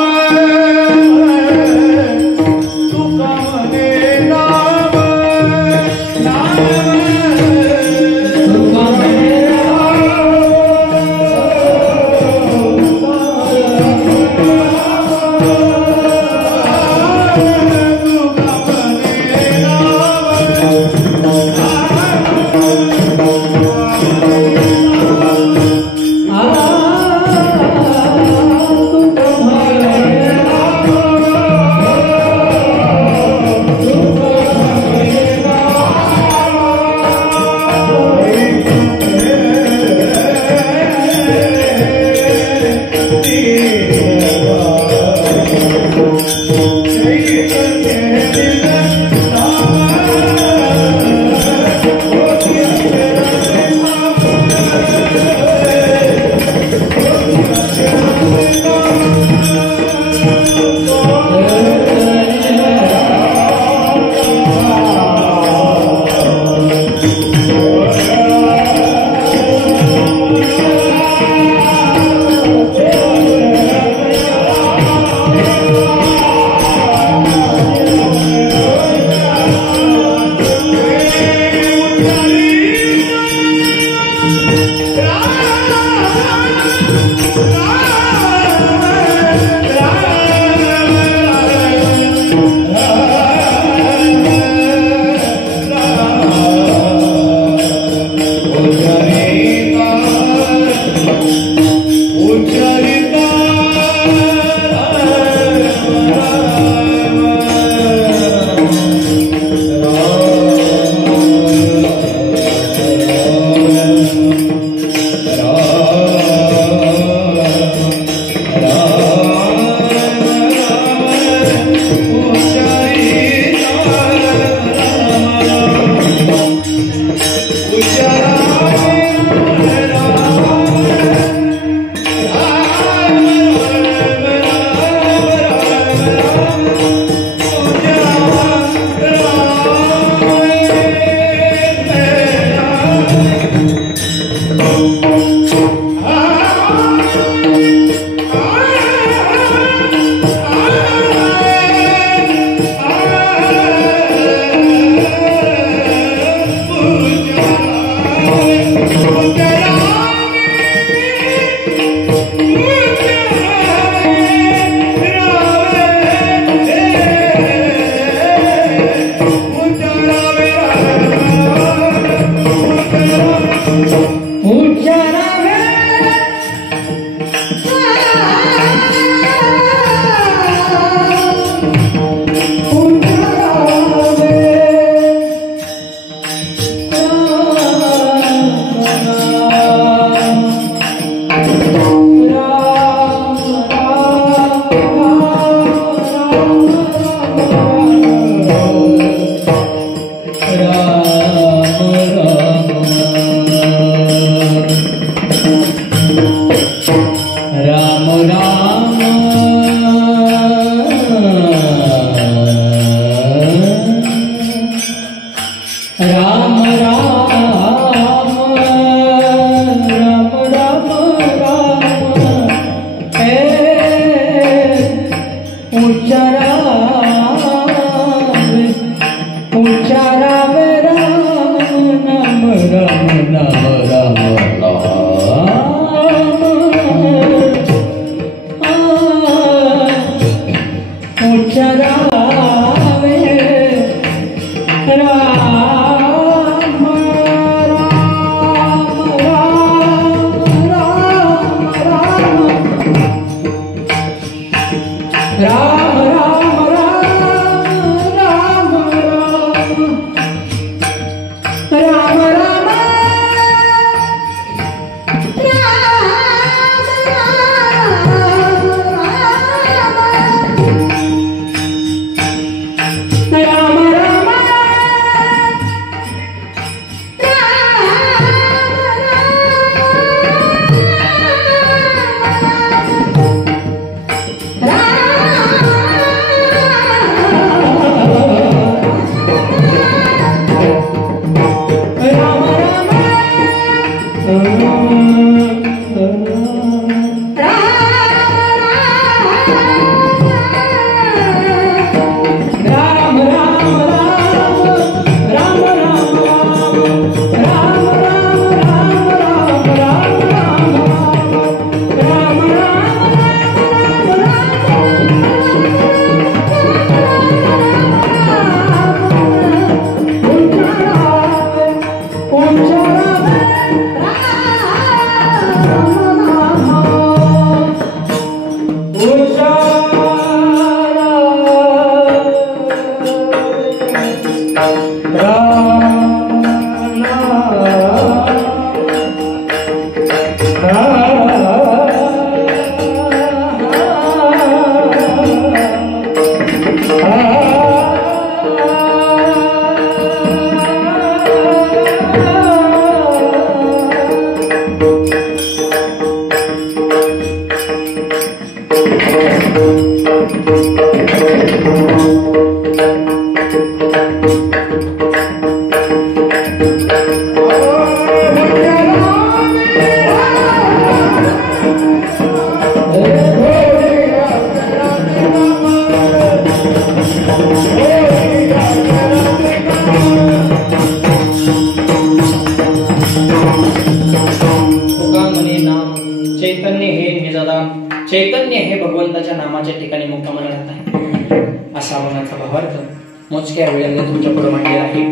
चैतन्य हे भगवंताच्या नामाच्या ठिकाणी मुक्कामाला राहत आहे असा मनाचा भावार्थ मोजक्या वेळेला तुमच्या पुढे मांडलेला आहे.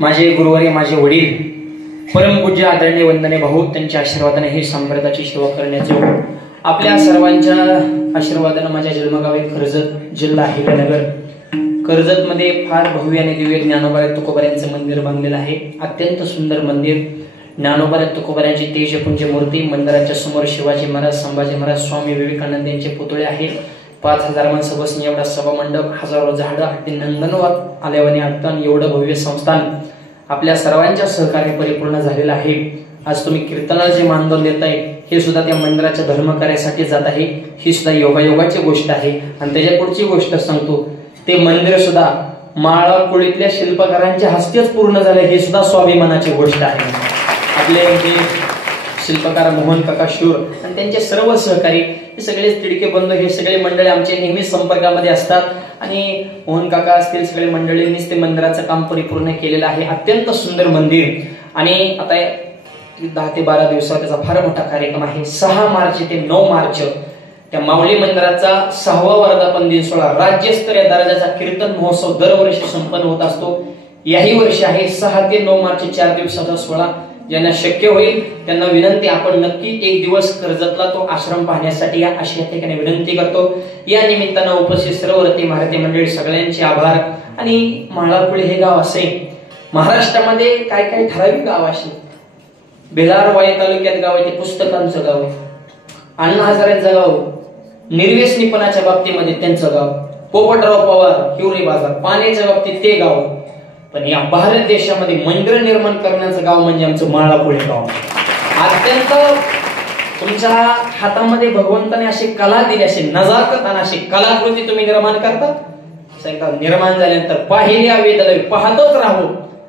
माझे गुरुवारी माझे वडील परमपूज्य आदरणीय वंदनीय भाऊ, त्यांच्या आशीर्वादाने ही संप्रदायाची सेवा करण्याचे आपल्या सर्वांच्या आशीर्वादाने माझ्या जन्मगाव आहे कर्जत, जिल्हा हिरनगर. कर्जत मध्ये फार भव्य आणि दिव्य ज्ञानोबा तुकोबाऱ्यांचं मंदिर बांधलेलं आहे. अत्यंत सुंदर मंदिर. ज्ञानोबा तुकोबाऱ्यांची तेजपुंज मूर्ती. मंदिराच्या समोर शिवाजी महाराज, संभाजी महाराज, स्वामी विवेकानंद यांचे पुतळे आहेत. 5000 माणसं बसणे एवढा सभा मंडप, हजारो झाडं, अगदी नंदनवन आल्यावानी आटण एवढं भव्य संस्थान आपल्या सर्वांच्या सहकार्य परिपूर्ण झालेलं आहे. आज तुम्ही कीर्तनाला जे मानधन देताय हे सुद्धा त्या मंदिराच्या धर्मकार्यासाठी जात आहे. ही सुद्धा योगायोगाची गोष्ट आहे. आणि त्याच्या पुढची गोष्ट सांगतो, ते मंदिर सुद्धा माळाकुळीतल्या शिल्पकारांच्या हस्तेच पूर्ण झाले. हे सुद्धा स्वाभिमानाची गोष्ट आहे. आपले शिल्पकार मोहन काका शूर आणि त्यांचे सर्व सहकारी, हे सगळे तिडके बंधू, हे सगळे मंडळी आमचे नेहमी संपर्कामध्ये असतात. आणि मोहन काका असतील सगळे मंडळींनीच ते मंदिराचं काम परिपूर्ण केलेलं आहे. अत्यंत सुंदर मंदिर. आणि आता 10 ते 12 दिवसात त्याचा फार मोठा कार्यक्रम आहे. 6 मार्च ते 9 मार्च त्या माऊली मंदिराचा 6वा वर्धापन दिन सोहळा, राज्यस्तरीय दर्जाचा कीर्तन महोत्सव दरवर्षी संपन्न होत असतो. याही वर्षी आहे 6 ते 9 मार्च 4 दिवसाचा सोहळा. ज्यांना शक्य होईल त्यांना विनंती, आपण नक्की एक दिवस कर्जतला तो आश्रम पाहण्यासाठी या, अशी या ठिकाणी विनंती करतो. या निमित्तानं उपस्थित सर्व रती महारती मंडळी सगळ्यांचे आभार. आणि माळाकुळी हे गाव असे महाराष्ट्रामध्ये काय काय ठराविक गाव असे, बेलारवाई तालुक्यात गाव आहे ते पुस्तकांचं गाव आहे. अण्णा हजारेंचं गाव, निर्व्यसनीपणाच्या बाबतीमध्ये त्यांचं गाव, पोपटराव पवार हिवरे बाजार पाण्याच्या बाबतीत ते गाव. पण या भारत देशामध्ये मंदिर निर्माण करण्याचं गाव म्हणजे आमचं माळाकुळी गाव. अत्यंत तुमच्या हातामध्ये भगवंताने अशी कला दिली, अशी नजाकत आणि अशी कलाकृती तुम्ही निर्माण करतात. एकदा निर्माण झाल्यानंतर पाहिल्या वेदले पाहतच राहू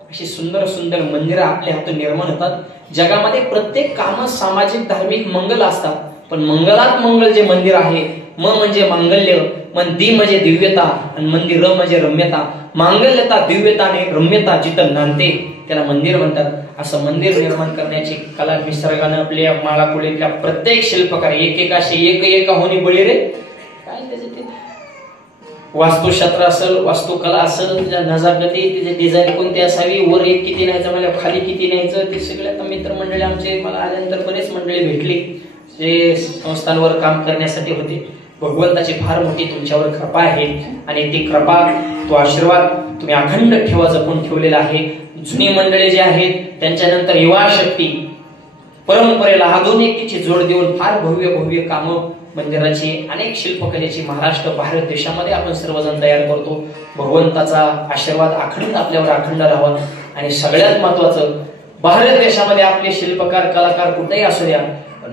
अशी सुंदर सुंदर मंदिरं आपल्या हातून निर्माण होतात. जगामध्ये प्रत्येक काम सामाजिक धार्मिक मंगल असतात, पण मंगलात मंगल जे मंदिर आहे, म म्हणजे मांगल्य, मन दी म्हणजे दिव्यता आणि मंदिर र म्हणजे रम्यता. मांगल्यता, दिव्यता आणि रम्यता जिथं नांदते त्याला मंदिर म्हणतात. असं मंदिर निर्माण करण्याची कला निसर्गानं आपल्या माळाकुळीतल्या प्रत्येक शिल्पकार एक असे एक होणी बळी रे काय त्याचे ते वास्तुशास्त्र असेल, वास्तुकला असेल, नजाकती, तिचे डिझाईन कोणती असावी, वर एक किती न्यायचं, मला खाली किती न्यायचं, ते सगळे आता मित्रमंडळी आमचे मला आल्यानंतर बरेच मंडळी भेटली जे संस्थांवर काम करण्यासाठी होते. भगवंताची फार मोठी तुमच्यावर कृपा आहे आणि ती कृपा, तो आशीर्वाद तुम्ही अखंड ठेवा, जपून ठेवलेला आहे. जुनी मंडळी जे आहेत त्यांच्यानंतर युवा शक्ती परंपरेला आधुनिकतेची जोड देऊन फार भव्य भव्य कामं मंदिराची, अनेक शिल्पकलेची महाराष्ट्र भारत देशामध्ये आपण सर्वजण तयार करतो. भगवंताचा आशीर्वाद अखंड आपल्यावर अखंड राहावा. आणि सगळ्यात महत्वाचं, भारत देशामध्ये आपले शिल्पकार कलाकार कुठेही असू द्या,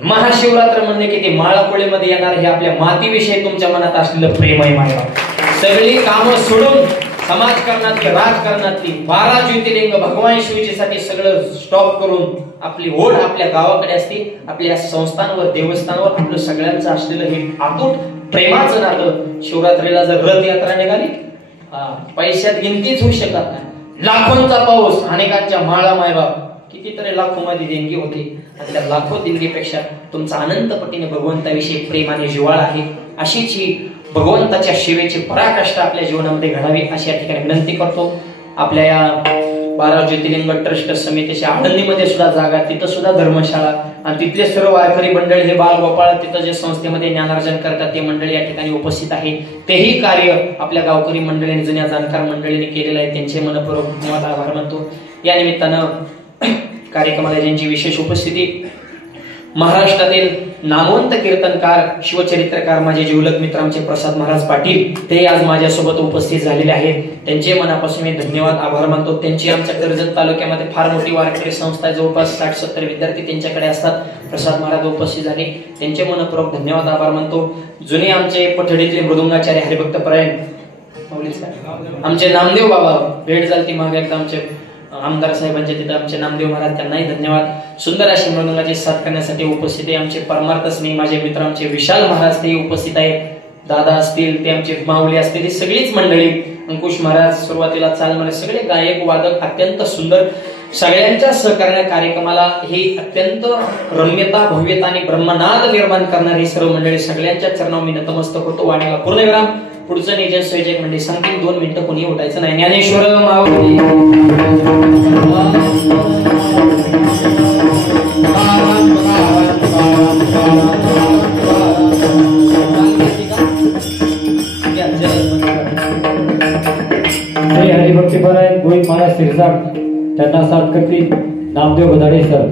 महाशिवरात्र म्हणले की ते माळाकुळीमध्ये येणार हे आपल्या मातीविषयी तुमच्या मनात असलेलं प्रेम आहे. माया सगळी कामं सोडून समाजकारणातली, राजकारणातली 12 ज्योतिर्लिंग भगवान शिवजीसाठी सगळं स्टॉप करून आपली ओढ आपल्या गावाकडे असते. आपल्या संस्थांवर, देवस्थानावर आपलं सगळ्यांचं असलेलं हे अतूट प्रेमाचं नातं. शिवरात्रीला जर रथ यात्रा निघाली, पैशात गिनतीच होऊ शकत नाही. लाखोंचा पाऊस, अनेकांच्या माळा मायबाप, कितीतरी लाखो मध्ये देणगी होती. आणि त्या लाखो देणगीपेक्षा तुमचा अनंत पटीने भगवंताविषयी प्रेम आणि जिव्हाळा आहे. अशीच ही भगवंताच्या सेवेची पराकाष्ठा आपल्या जीवनामध्ये घडावी अशी या ठिकाणी विनंती करतो. आपल्या या 12 ज्योतिर्लिंग ट्रस्ट समितीच्या आळंदीमध्ये सुद्धा जागा, तिथं सुद्धा धर्मशाळा आणि तिथले सर्व वारकरी मंडळी, हे बालगोपाळ तिथं जे संस्थेमध्ये ज्ञानार्जन करतात ते मंडळी या ठिकाणी उपस्थित आहे. तेही कार्य आपल्या गावकरी मंडळींनी, जुन्या जाणकार मंडळींनी केलेलं आहे. त्यांचे मनपूर्वक आभार मानतो. या निमित्तानं कार्यक्रमाला ज्यांची विशेष उपस्थिती, महाराष्ट्रातील नामवंत कीर्तनकार, शिवचरित्रकार, माझे जिवलग मित्र आमचे प्रसाद महाराज पाटील, ते आज माझ्यासोबत उपस्थित झालेले आहेत. त्यांचे मनापासून मी धन्यवाद आभार मानतो. त्यांची आमच्या कर्जत तालुक्यामध्ये फार मोठी वारकरी संस्था आहे, जवळपास 60-70 विद्यार्थी त्यांच्याकडे असतात. प्रसाद महाराज उपस्थित झाले, त्यांचे मनपूर्वक धन्यवाद आभार मानतो. जुने आमचे पठडीतले मृदुंगाचार्य हरिभक्त परायण आमचे नामदेव बाबा भेट झाली मग एकदा आमचे आमदार साहेबांच्या तिथे आमचे नामदेव महाराज, त्यांनाही धन्यवाद. सुंदर अशी मृदुंगाची साथ करण्यासाठी उपस्थित आहे. आमचे परमार्थ स्नेही माझे मित्र आमचे विशाल महाराज ते उपस्थित आहेत. दादा असतील, ते आमचे माऊली असतील, ही सगळीच मंडळी, अंकुश महाराज सुरुवातीला चाल म्हणे, सगळे गायक वादक अत्यंत सुंदर, सगळ्यांच्या सहकार्याने कार्यक्रमाला ही अत्यंत रम्यता, भव्यता आणि ब्रह्मनाद निर्माण करणारी सर्व मंडळी, सगळ्यांच्या चरणावर मी नतमस्तक होतो. वाण्याला पूर्णविराम. पुढचं नियोजन संयोजक म्हणजे सांगतील 2 मिनिटं कोणी उठायचं नाही. ज्ञानेश्वर माऊली देशभक्तीपर आहेत गोविंद महाराज शिरसाट त्यांना साथ करतील नामदेव बदाडे सर.